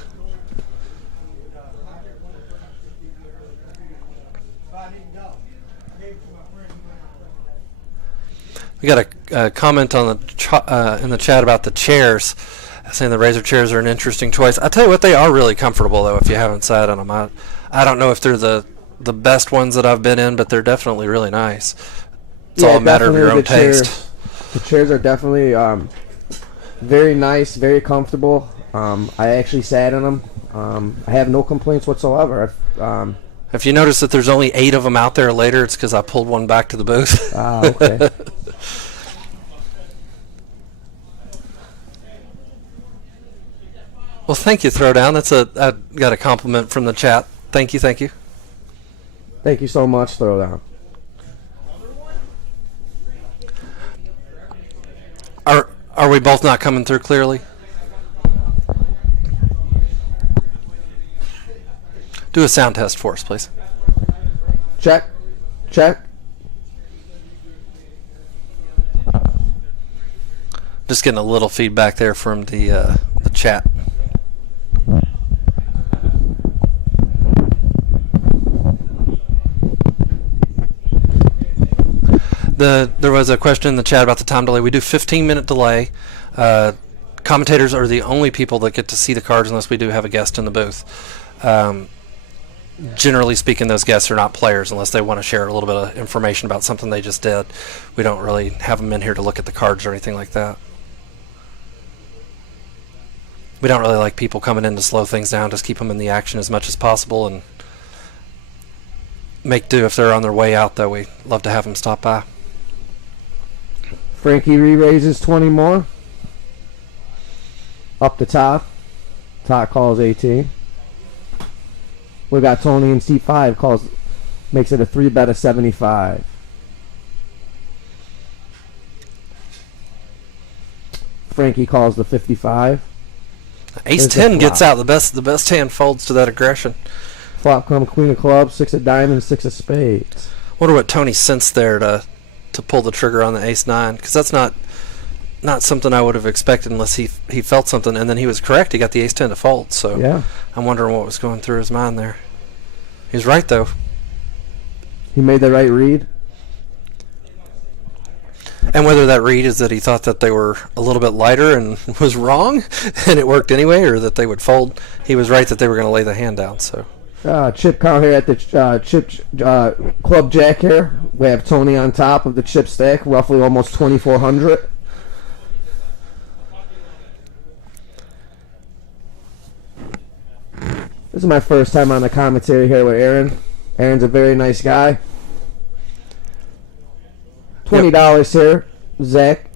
We got a comment on in the chat about the chairs, saying the Razor chairs are an interesting choice. I tell you what, they are really comfortable though. If you haven't sat on them, I don't know if they're the best ones that I've been in, but they're definitely really nice. It's all a matter of your own taste. The chairs are definitely very nice, very comfortable. I actually sat in them. I have no complaints whatsoever. If you notice that there's only 8 of them out there later, it's because I pulled one back to the booth. Okay. Well, thank you, Throwdown. I got a compliment from the chat. Thank you. Thank you so much, Throwdown. Are we both not coming through clearly? Do a sound test for us, please. Check. Just getting a little feedback there from the chat. There was a question in the chat about the time delay. We do 15-minute delay. Commentators are the only people that get to see the cards unless we do have a guest in the booth. Generally speaking, those guests are not players unless they want to share a little bit of information about something they just did. We don't really have them in here to look at the cards or anything like that. we don't really like people coming in to slow things down. Just keep them in the action as much as possible and make do if they're on their way out, though. We love to have them stop by. Frankie re-raises 20 more. Up the top. Top calls 18. We got Tony in C5 calls, makes it a 3-bet of 75. Frankie calls the 55. Ace There's the 10 gets flop. out. The best hand folds to that aggression. Flop come Queen of Clubs, 6 of Diamonds, 6 of Spades. Wonder what Tony sensed there to pull the trigger on the Ace 9, because that's not something I would have expected unless he felt something, and then he was correct. He got the Ace 10 to fold, so Yeah. I'm wondering what was going through his mind there. He was right, though. He made the right read. And whether that read is that he thought that they were a little bit lighter and was wrong, and it worked anyway, or that they would fold, he was right that they were going to lay the hand down. So Chip count here at the Club Jack here. We have Tony on top of the chip stack, roughly almost 2,400. This is my first time on the commentary here with Aaron. Aaron's a very nice guy. $20 here. Zach,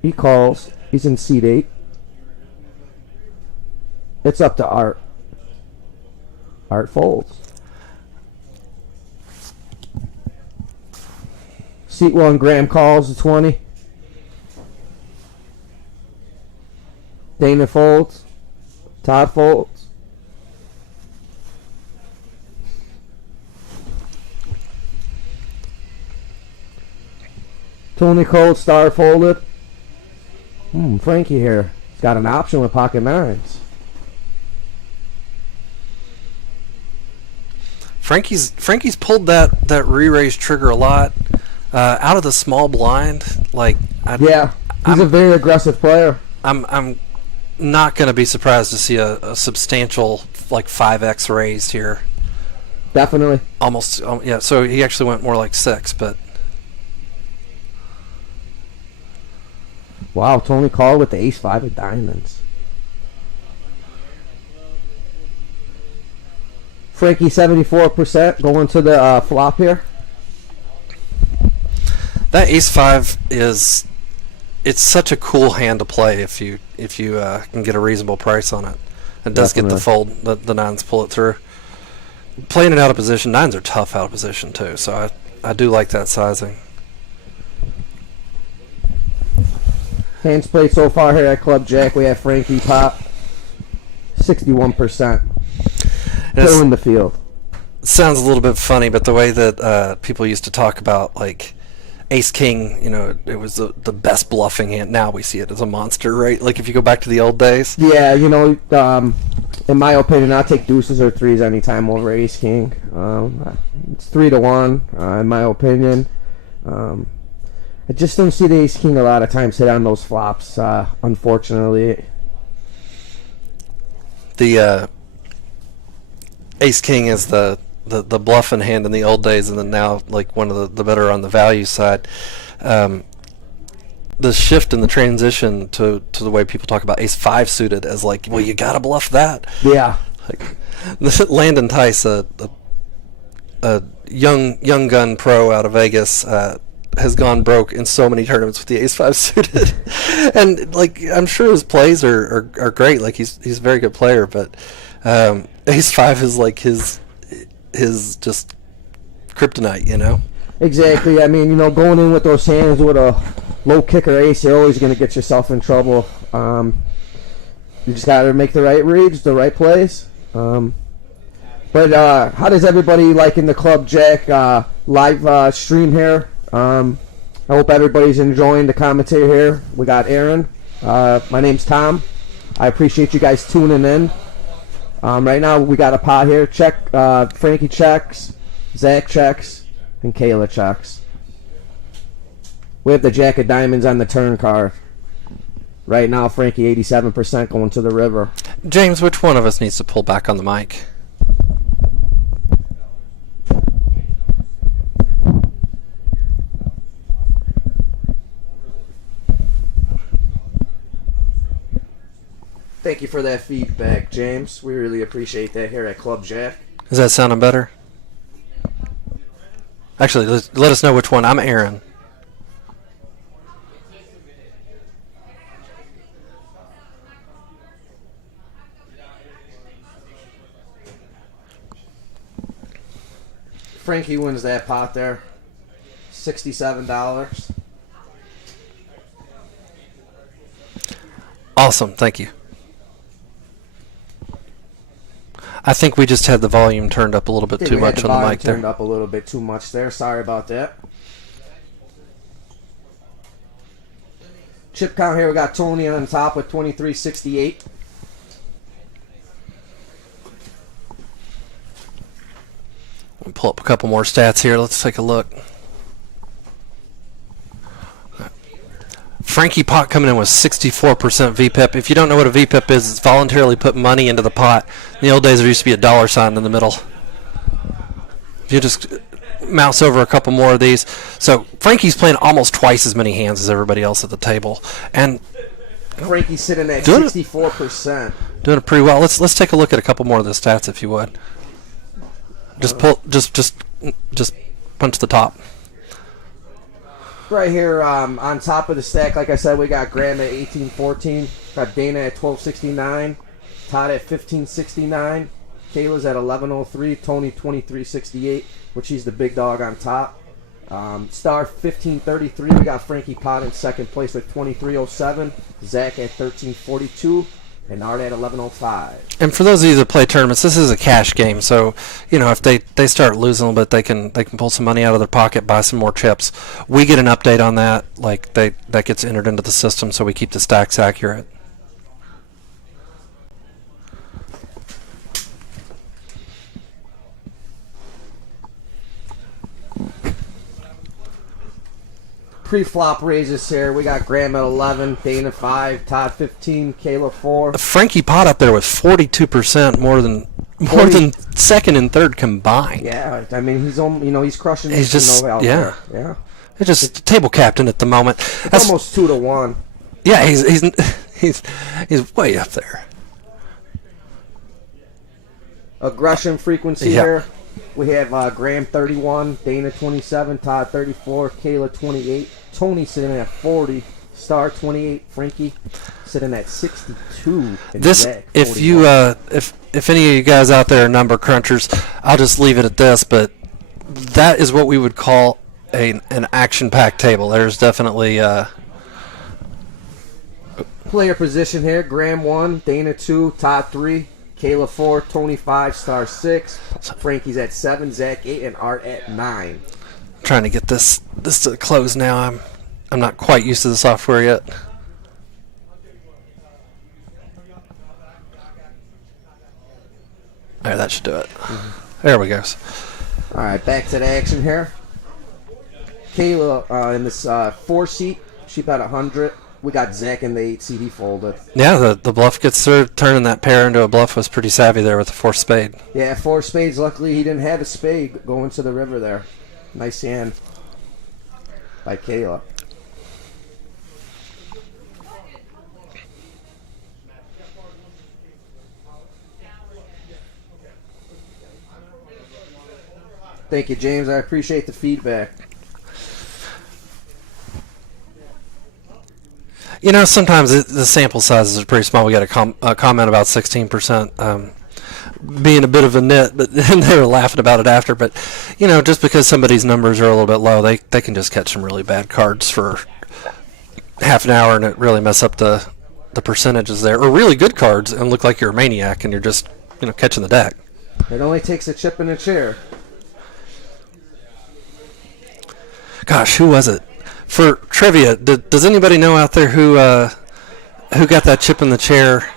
he calls. He's in seat 8. It's up to Art. Art folds. Seat 1, Graham calls the 20. Dana folds. Todd folds. Tony Cold Star folded. Frankie here. He's got an option with pocket nines. Frankie's pulled that re-raise trigger a lot out of the small blind. Like He's a very aggressive player. I'm not going to be surprised to see a substantial like 5x raised here. Definitely. Almost, yeah. So he actually went more like 6, but. Wow, Tony called with the Ace 5 of Diamonds. Frankie 74% going to the flop here. That Ace 5 it's such a cool hand to play if you can get a reasonable price on it. It does get the fold. The nines pull it through. Playing it out of position, nines are tough out of position too. So I do like that sizing. Hands played so far here at Club Jack. We have Frankie Pop 61%. Still in the field. Sounds a little bit funny, but the way that people used to talk about like Ace King, it was the best bluffing hand. Now we see it as a monster, right? Like if you go back to the old days. Yeah, in my opinion, I'll take deuces or threes anytime over Ace King. It's 3-1 in my opinion. I just don't see the Ace King a lot of times hit on those flops, unfortunately. The Ace King is the bluffing hand in the old days, and then now like one of the better on the value side. The shift in the transition to the way people talk about Ace 5 suited as like, well, you gotta bluff that. Yeah. Like Landon Tice, a young gun pro out of Vegas, has gone broke in so many tournaments with the Ace 5 suited. And like I'm sure his plays are great. Like he's a very good player, but Ace 5 is like his just kryptonite, Exactly. I mean, going in with those hands with a low kicker ace, you're always going to get yourself in trouble. You just got to make the right reads, the right plays. But how does everybody like in the Club Jack live stream here? I hope everybody's enjoying the commentary here. We got Aaron. My name's Tom. I appreciate you guys tuning in. Right now we got a pot here. Frankie checks, Zach checks, and Kayla checks. We have the Jack of Diamonds on the turn card. Right now, Frankie 87% going to the river. James, which one of us needs to pull back on the mic? Thank you for that feedback, James. We really appreciate that here at Club JAQK. Is that sounding better? Actually, let us know which one. I'm Aaron. Frankie wins that pot there. $67. Awesome. Thank you. I think we just had the volume turned up a little bit too much on the mic there. Turned up a little bit too much there. Sorry about that. Chip count here, we got Tony on top with 2368. We'll pull up a couple more stats here. Let's take a look. Frankie Pot coming in with 64% VPIP. If you don't know what a VPIP is, it's voluntarily put money into the pot. In the old days, there used to be a dollar sign in the middle. If you just mouse over a couple more of these. So Frankie's playing almost twice as many hands as everybody else at the table. And Frankie's sitting at doing 64%. Doing it pretty well. Let's take a look at a couple more of the stats, if you would. Just punch the top. Right here on top of the stack, like I said, we got Graham at 1814, got Dana at 1269, Todd at 1569, Kayla's at 1103, Tony 2368, which he's the big dog on top. Star 1533, we got Frankie Pot in second place with 2307, Zach at 1342, and Art at 1105. And for those of you that play tournaments, this is a cash game. So, you know, if they start losing a little bit, they can pull some money out of their pocket, buy some more chips. We get an update on that, like that gets entered into the system, so we keep the stacks accurate. Pre-flop raises here. We got Graham at 11, Dana 5, Todd 15, Kayla 4. Frankie Pot up there with 42%, more than second and third combined. Yeah, I mean he's crushing. He's just out yeah. There. Yeah. He's just table captain at the moment. That's almost 2-1. Yeah, he's way up there. Aggression frequency here. We have Graham 31, Dana 27, Todd 34, Kayla 28, Tony sitting at 40, Star 28, Frankie sitting at 62. This, if you, if any of you guys out there are number crunchers, I'll just leave it at this. But that is what we would call an action-packed table. There's definitely player position here. Graham 1, Dana 2, Todd 3. Kayla 4, Tony 5, Star 6, Frankie's at 7, Zach 8, and Art at 9. Trying to get this to close now. I'm not quite used to the software yet. There, that should do it. There we go. All right, back to the action here. Kayla in this 4 seat, she bet 100. We got Zach in the 8 seat. He folded. Yeah, the bluff gets through. Turning that pair into a bluff was pretty savvy there with the 4 spade. Yeah, 4 spades. Luckily, he didn't have a spade going to the river there. Nice hand by Kayla. Thank you, James. I appreciate the feedback. You know, sometimes the sample sizes are pretty small. We got a comment about 16% being a bit of a nit, but and they were laughing about it after. But, you know, just because somebody's numbers are a little bit low, they can just catch some really bad cards for half an hour and it really mess up the percentages there. Or really good cards and look like you're a maniac and you're just, you know, catching the deck. It only takes a chip and a chair. Gosh, who was it? For trivia, does anybody know out there who got that chip in the chair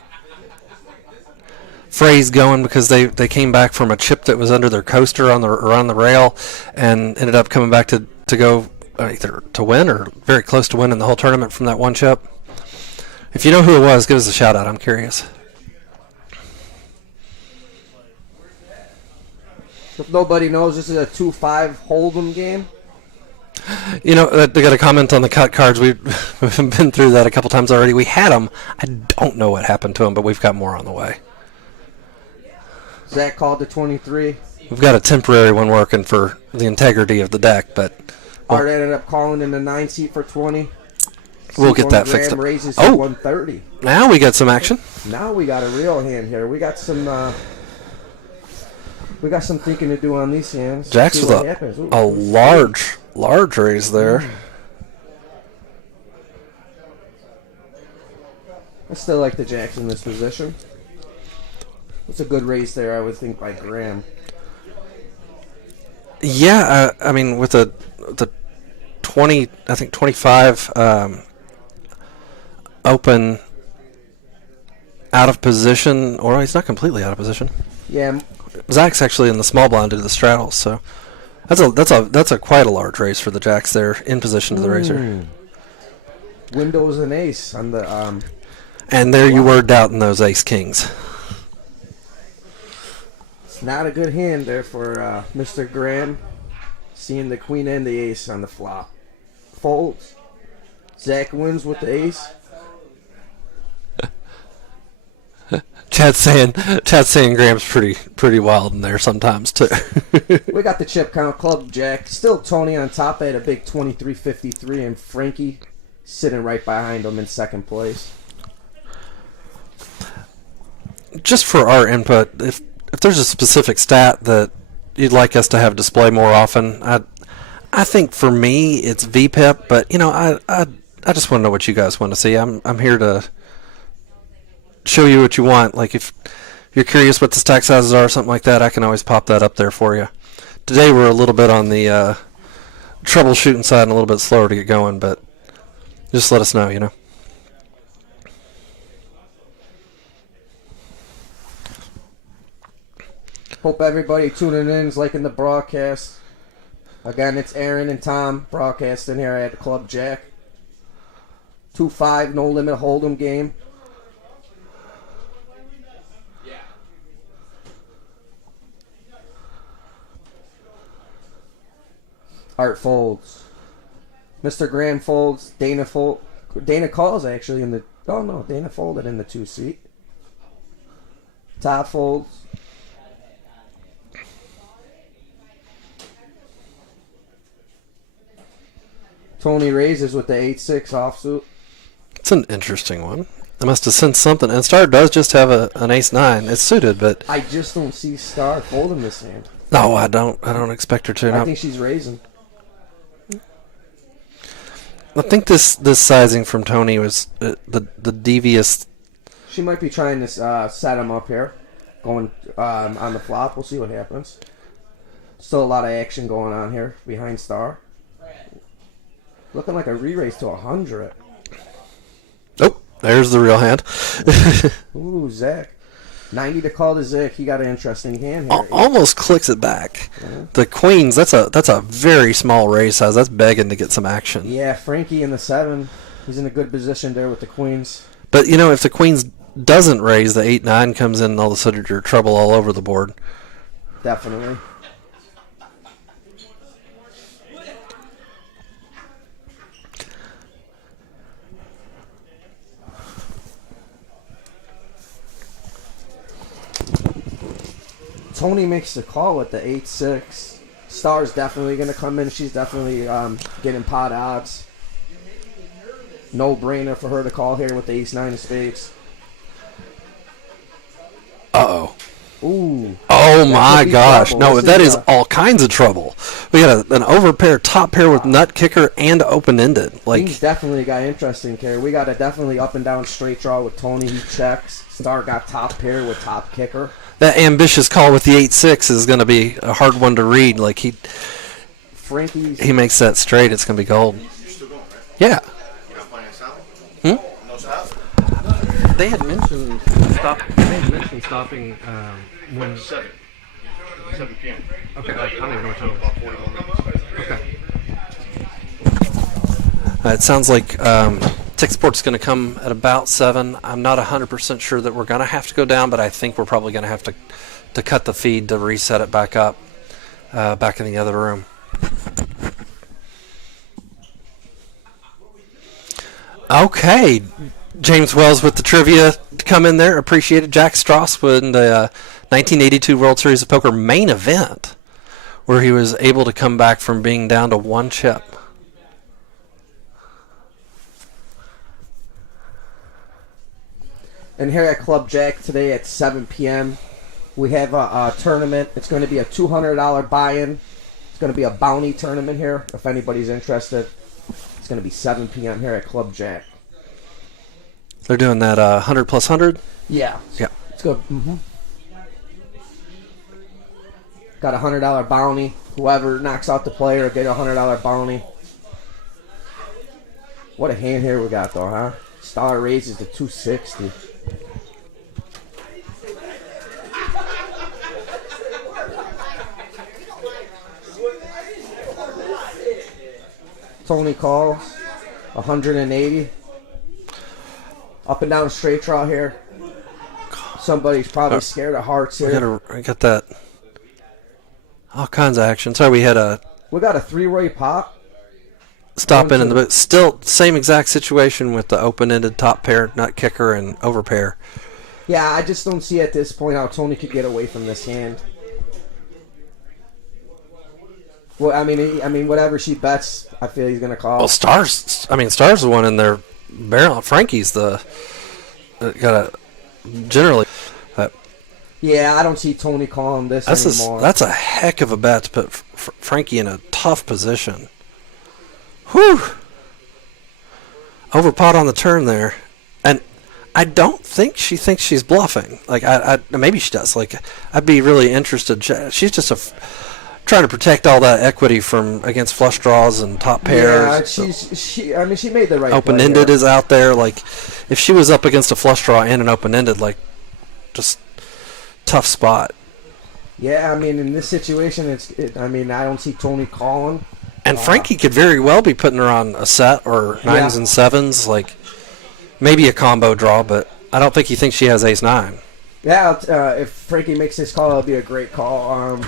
phrase going because they came back from a chip that was under their coaster on the rail and ended up coming back to go either to win or very close to winning the whole tournament from that one chip? If you know who it was, give us a shout out. I'm curious. If nobody knows, this is a 2-5 hold'em game. You know, they got a comment on the cut cards. We've been through that a couple times already. We had them. I don't know what happened to them, but we've got more on the way. Zach called the 23. We've got a temporary one working for the integrity of the deck, but Art ended up calling in the 9 seat for 20. we'll get that Graham fixed up. raises to Oh, 130. now we got some action. Now we got a real hand here. We got some thinking to do on these hands. Jack's See with what happens. Ooh. a large raise there. I still like the Jacks in this position. It's a good raise there, I would think, by Graham. Yeah, I mean, with the 20, I think 25 open out of position, or he's not completely out of position. Yeah, Zach's actually in the small blind due to the straddles, so that's a quite a large raise for the Jacks there in position to the razor. Windows and ace on the And there you were doubting those ace kings. It's not a good hand there for Mr. Graham. Seeing the queen and the ace on the flop. Folds. Zach wins with the ace. Chad's saying Graham's pretty wild in there sometimes too. We got the chip count club Jack. Still Tony on top at a big 23.53, and Frankie sitting right behind him in second place. Just for our input, if there's a specific stat that you'd like us to have display more often, I think for me it's VPIP, but you know I just want to know what you guys want to see. I'm here to show you what you want. Like if you're curious what the stack sizes are or something like that, I can always pop that up there for you. Today we're a little bit on the troubleshooting side and a little bit slower to get going, but just let us know, you know. Hope everybody tuning in is liking the broadcast. Again, it's Aaron and Tom broadcasting here at the Club Jack. 2-5, no limit hold'em game. Art folds. Mr. Graham folds. Dana calls actually in the. Oh no, Dana folded in the 2 seat. Todd folds. Tony raises with the 8-6 offsuit. It's an interesting one. I must have sensed something. And Star does just have an ace-9. It's suited, but I just don't see Star folding this hand. no, I don't expect her to. I think she's raising. I think this sizing from Tony was the devious. She might be trying to set him up here, going on the flop. We'll see what happens. Still a lot of action going on here behind Star. Looking like a re-raise to 100. Oh, there's the real hand. Ooh, Zach. 90 to call to Zach. He got an interesting hand here. Almost clicks it back. The queens, that's a very small raise size. That's begging to get some action. Yeah, Frankie in the 7. He's in a good position there with the queens. But, you know, if the queens doesn't raise, the 8-9 comes in and all of a sudden you're trouble all over the board. Definitely. Tony makes the call with the 8-6. Star's definitely going to come in. She's definitely getting pot odds. No brainer for her to call here with the ace-9 of spades. Uh-oh. Ooh. Oh my gosh. trouble. No, This that is, is all kinds of trouble. We got an overpair, top pair with nut kicker and open-ended. Things Like, definitely got interesting here. We got a definitely up and down straight draw with Tony. He checks. Star got top pair with top kicker. that ambitious call with the 8-6 is going to be a hard one to read. Like, Frankie's. he makes that straight, it's going to be gold. You're still going, right? Yeah. You're not playing south? Hmm? No south? They had mentioned stopping when 7 p.m. Okay, I don't even know what time. About 41 minutes. Okay. It sounds like tech support's going to come at about 7. I'm not 100% sure that we're going to have to go down, but I think we're probably going to have to cut the feed to reset it back up, back in the other room. Okay, James Wells with the trivia to come in there. Appreciated. Jack Strauss won the 1982 World Series of Poker main event, where he was able to come back from being down to one chip. And here at Club Jack today at 7 p.m., we have a tournament. It's going to be a $200 buy-in. It's going to be a bounty tournament here, if anybody's interested. It's going to be 7 p.m. here at Club Jack. They're doing that 100 plus 100? Yeah. Yeah. It's good. Got a $100 bounty. Whoever knocks out the player will get a $100 bounty. What a hand here we got, though, huh? Star raises to 260. Tony calls 180. Up and down straight draw here. Somebody's probably scared of hearts here. I got that. All kinds of action. Sorry, we had a We got a three-way pot. stop in the boot. Still same exact situation with the open-ended top pair, nut kicker, and over pair. Yeah, I just don't see at this point how Tony could get away from this hand. Well, I mean, whatever she bets, I feel he's gonna call. Well, Stars the one in their barrel. Frankie's the got a generally. Yeah, I don't see Tony calling this anymore. That's a heck of a bet to put Frankie in a tough position. Whew. Overpot on the turn there, and I don't think she thinks she's bluffing. Like I maybe she does. Like I'd be really interested. She's just trying to protect all that equity from against flush draws and top pairs. Yeah, she made the right open-ended play is out there. Like if she was up against a flush draw and an open-ended, like just tough spot. Yeah, I mean, in this situation, I don't see Tony calling. And Frankie could very well be putting her on a set or nines and sevens, like maybe a combo draw, but I don't think he thinks she has ace-9. Yeah, if Frankie makes this call, it'll be a great call.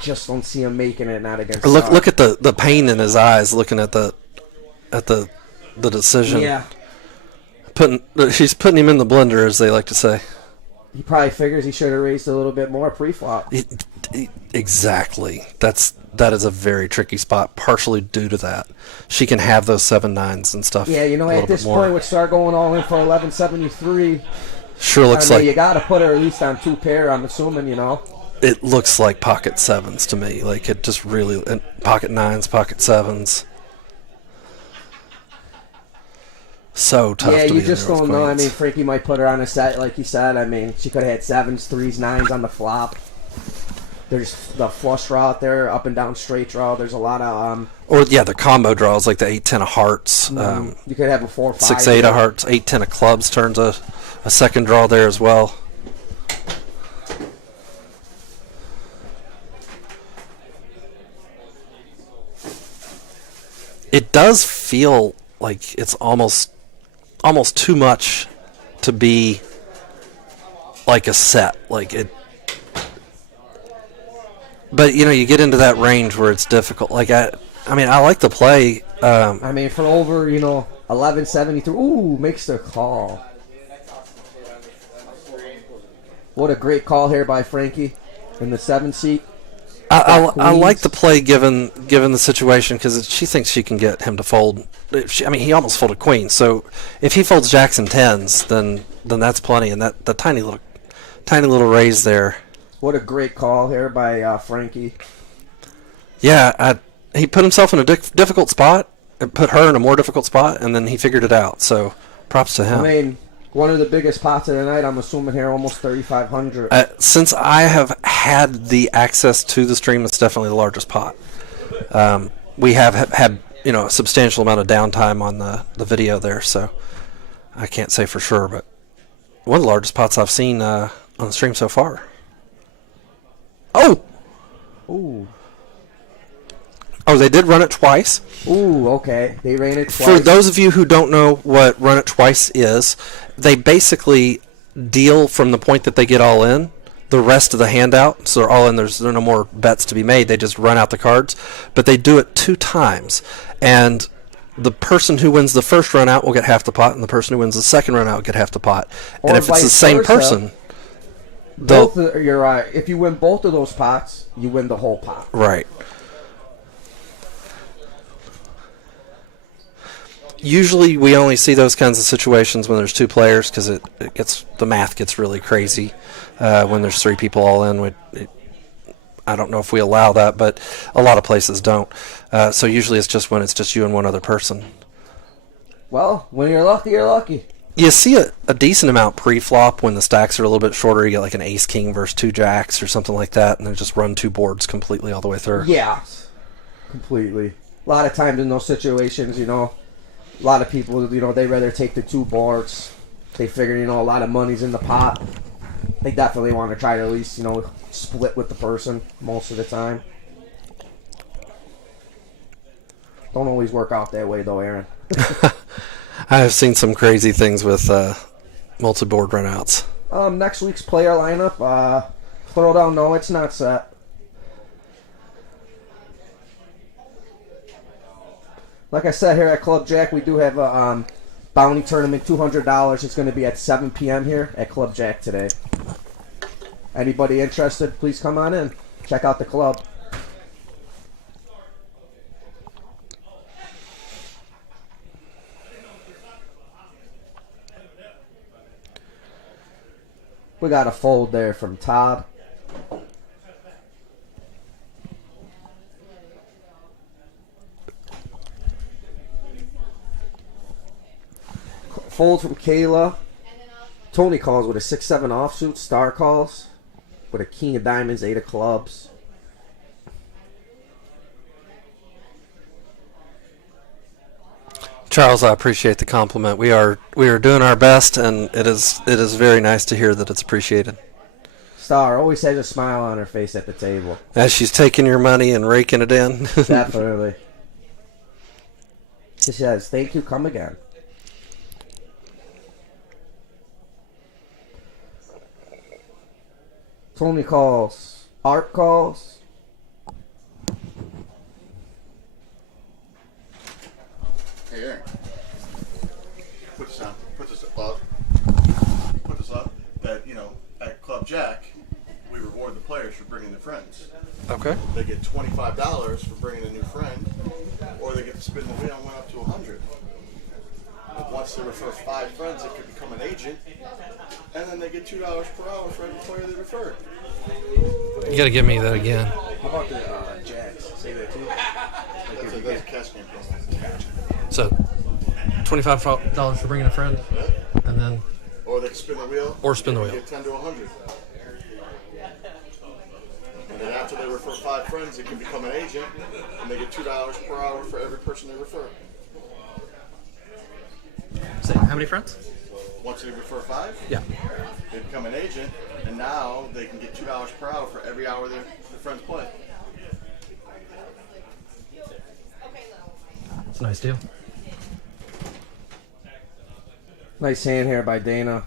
Just don't see him making it, not against. Look at the pain in his eyes, looking at the decision. Yeah, she's putting him in the blender, as they like to say. he probably figures he should have raised a little bit more pre-flop. Exactly. That is a very tricky spot, partially due to that. She can have those 7-9s and stuff. Yeah, at this point, we'd start going all in for 1173. Sure looks like you got to put her at least on two pair. I'm assuming, It looks like pocket sevens to me. Like it just really pocket nines, pocket sevens. So tough. Yeah, to you be just in there don't with know. queens. Frankie might put her on a set, like you said. She could have had sevens, threes, nines on the flop. There's the flush draw out there, up and down straight draw. There's a lot of the combo draws like the 8-10 of hearts. you could have a 4-5. 6-8 of hearts, 8-10 of clubs turns a second draw there as well. It does feel like it's almost too much to be like a set. Like it. But you get into that range where it's difficult. Like I like the play. For over 1173. Ooh, makes the call. What a great call here by Frankie in the 7 seat. I like the play given the situation because she thinks she can get him to fold. He almost folded queens. So if he folds jacks and tens, then that's plenty. And the tiny little raise there. What a great call here by Frankie. Yeah, he put himself in a difficult spot, and put her in a more difficult spot, and then he figured it out. So props to him. One of the biggest pots of the night, I'm assuming here, almost 3,500. Since I have had the access to the stream, it's definitely the largest pot. We have had a substantial amount of downtime on the video there, so I can't say for sure, but one of the largest pots I've seen on the stream so far. Oh! Ooh. Oh, they did run it twice. Ooh, okay. They ran it twice. For those of you who don't know what run it twice is, they basically deal from the point that they get all in, the rest of the handout. So they're all in. There's no more bets to be made. They just run out the cards. But they do it 2 times. And the person who wins the first run out will get half the pot, and the person who wins the second run out will get half the pot. Or And if it's the vice same versa. person, they'll You're right. If you win both of those pots, you win the whole pot. right. Usually, we only see those kinds of situations when there's two players because the math gets really crazy when there's three people all in. I don't know if we allow that, but a lot of places don't. So usually, it's just when it's just you and one other person. Well, when you're lucky, you're lucky. You see a decent amount pre-flop when the stacks are a little bit shorter. You get like an ace king versus two jacks or something like that, and they just run two boards completely all the way through. Yeah, completely. A lot of times in those situations, a lot of people, they rather take the two boards. They figure, a lot of money's in the pot. They definitely want to try to at least, split with the person most of the time. Don't always work out that way, though, Aaron. I have seen some crazy things with multi-board runouts. Next week's player lineup, Throwdown, no, it's not set. Like I said, here at Club Jack, we do have a bounty tournament, $200. It's going to be at 7 p.m. here at Club Jack today. Anybody interested, please come on in. Check out the club. We got a fold there from Todd. Fold from Kayla. Tony calls with a 6-7 offsuit. Star calls with a king of diamonds, 8 of clubs. Charles, I appreciate the compliment. We are doing our best, and it is very nice to hear that it's appreciated. Star always has a smile on her face at the table. As she's taking your money and raking it in. Definitely. She says, "Thank you, come again." Tony calls. Art calls. Hey, Aaron. Put this on. Put this up. Put this up. That, at Club Jack, we reward the players for bringing their friends. Okay. They get $25 for bringing a new friend, or they get to spin the wheel and win up to $100. And once they refer 5 friends, they can become an agent, and then they get $2 per hour for every player they refer. You got to give me that again. How about the Jacks? Say that too. That's a cash game program. So, $25 for bringing a friend, and then Or they can spin the wheel. Or spin the and wheel. Get 10 to 100. And then after they refer 5 friends, they can become an agent, and they get $2 per hour for every person they refer. say how many friends? Once they refer 5, Yeah. they become an agent, and now they can get $2 per hour for every hour their friends play. It's a nice deal. Nice hand here by Dana.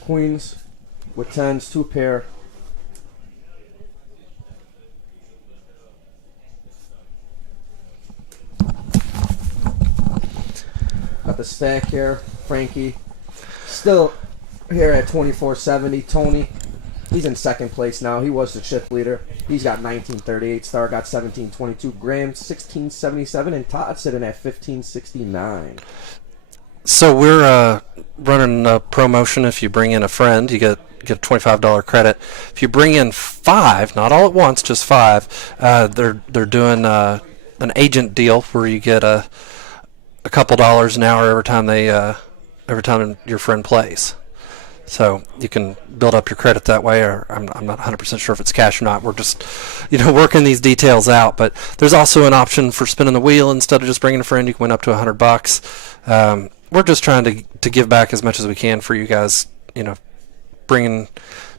Queens with 10s, 2 pair. Got the stack here. Frankie still here at 2470. Tony, he's in second place now. He was the chip leader. He's got 1938. Star got 1722. Graham 1677, and Todd sitting at 1569. So we're running a promotion. If you bring in a friend, you get a $25 credit. If you bring in 5, not all at once, just 5, they're doing an agent deal where you get a couple dollars an hour every time your friend plays. So you can build up your credit that way, or I'm not 100% sure if it's cash or not. We're just, working these details out. But there's also an option for spinning the wheel instead of just bringing a friend. You can win up to $100. We're just trying to give back as much as we can for you guys, bringing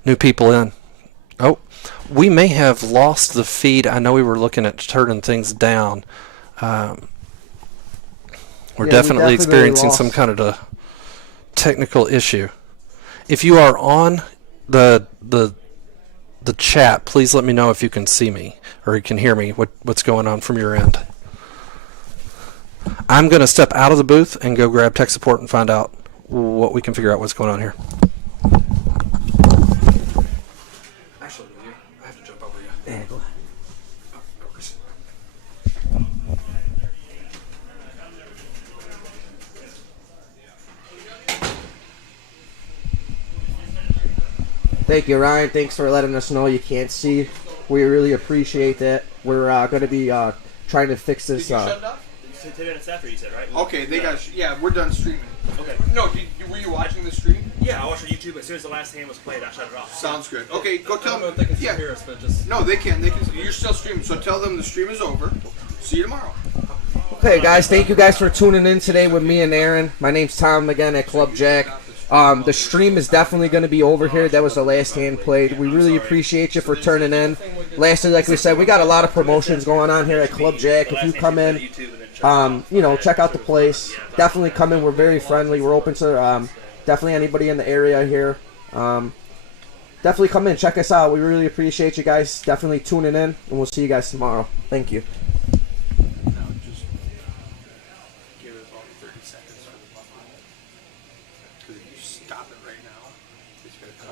new people in. Oh, we may have lost the feed. I know we were looking at turning things down. We're definitely experiencing lost. some kind of a technical issue. If you are on the the chat, please let me know if you can see me or you can hear me. What's going on from your end? I'm going to step out of the booth and go grab tech support and find out what we can figure out what's going on here. Actually, I have to jump over you. Yeah, go ahead. Thank you, Ryan. Thanks for letting us know you can't see. We really appreciate that. We're going to be trying to fix this. Did you shut it off? 10 minutes after you said, right? Okay, they got. Yeah, we're done streaming. Okay. No, were you watching the stream? Yeah, I watched on YouTube. As soon as the last hand was played, I shut it off. Sounds good. Okay, go tell them. they can Yeah. hear us, but just No, they can. They can. You're still streaming, so tell them the stream is over. See you tomorrow. Okay, guys, thank you guys for tuning in today with me and Aaron. My name's Tom again at Club JAQK. The stream is definitely going to be over here. That was the last hand played. We really appreciate you for turning in. Lastly, like we said, we got a lot of promotions going on here at Club JAQK. If you come in, you know, check out the place. Definitely come in. We're very friendly. We're open to definitely anybody in the area here. Definitely come in. Check us out. We really appreciate you guys definitely tuning in, and we'll see you guys tomorrow. Thank you. No, just give it about 30 seconds for the buffer. Because if you stop it right now, it's going to cut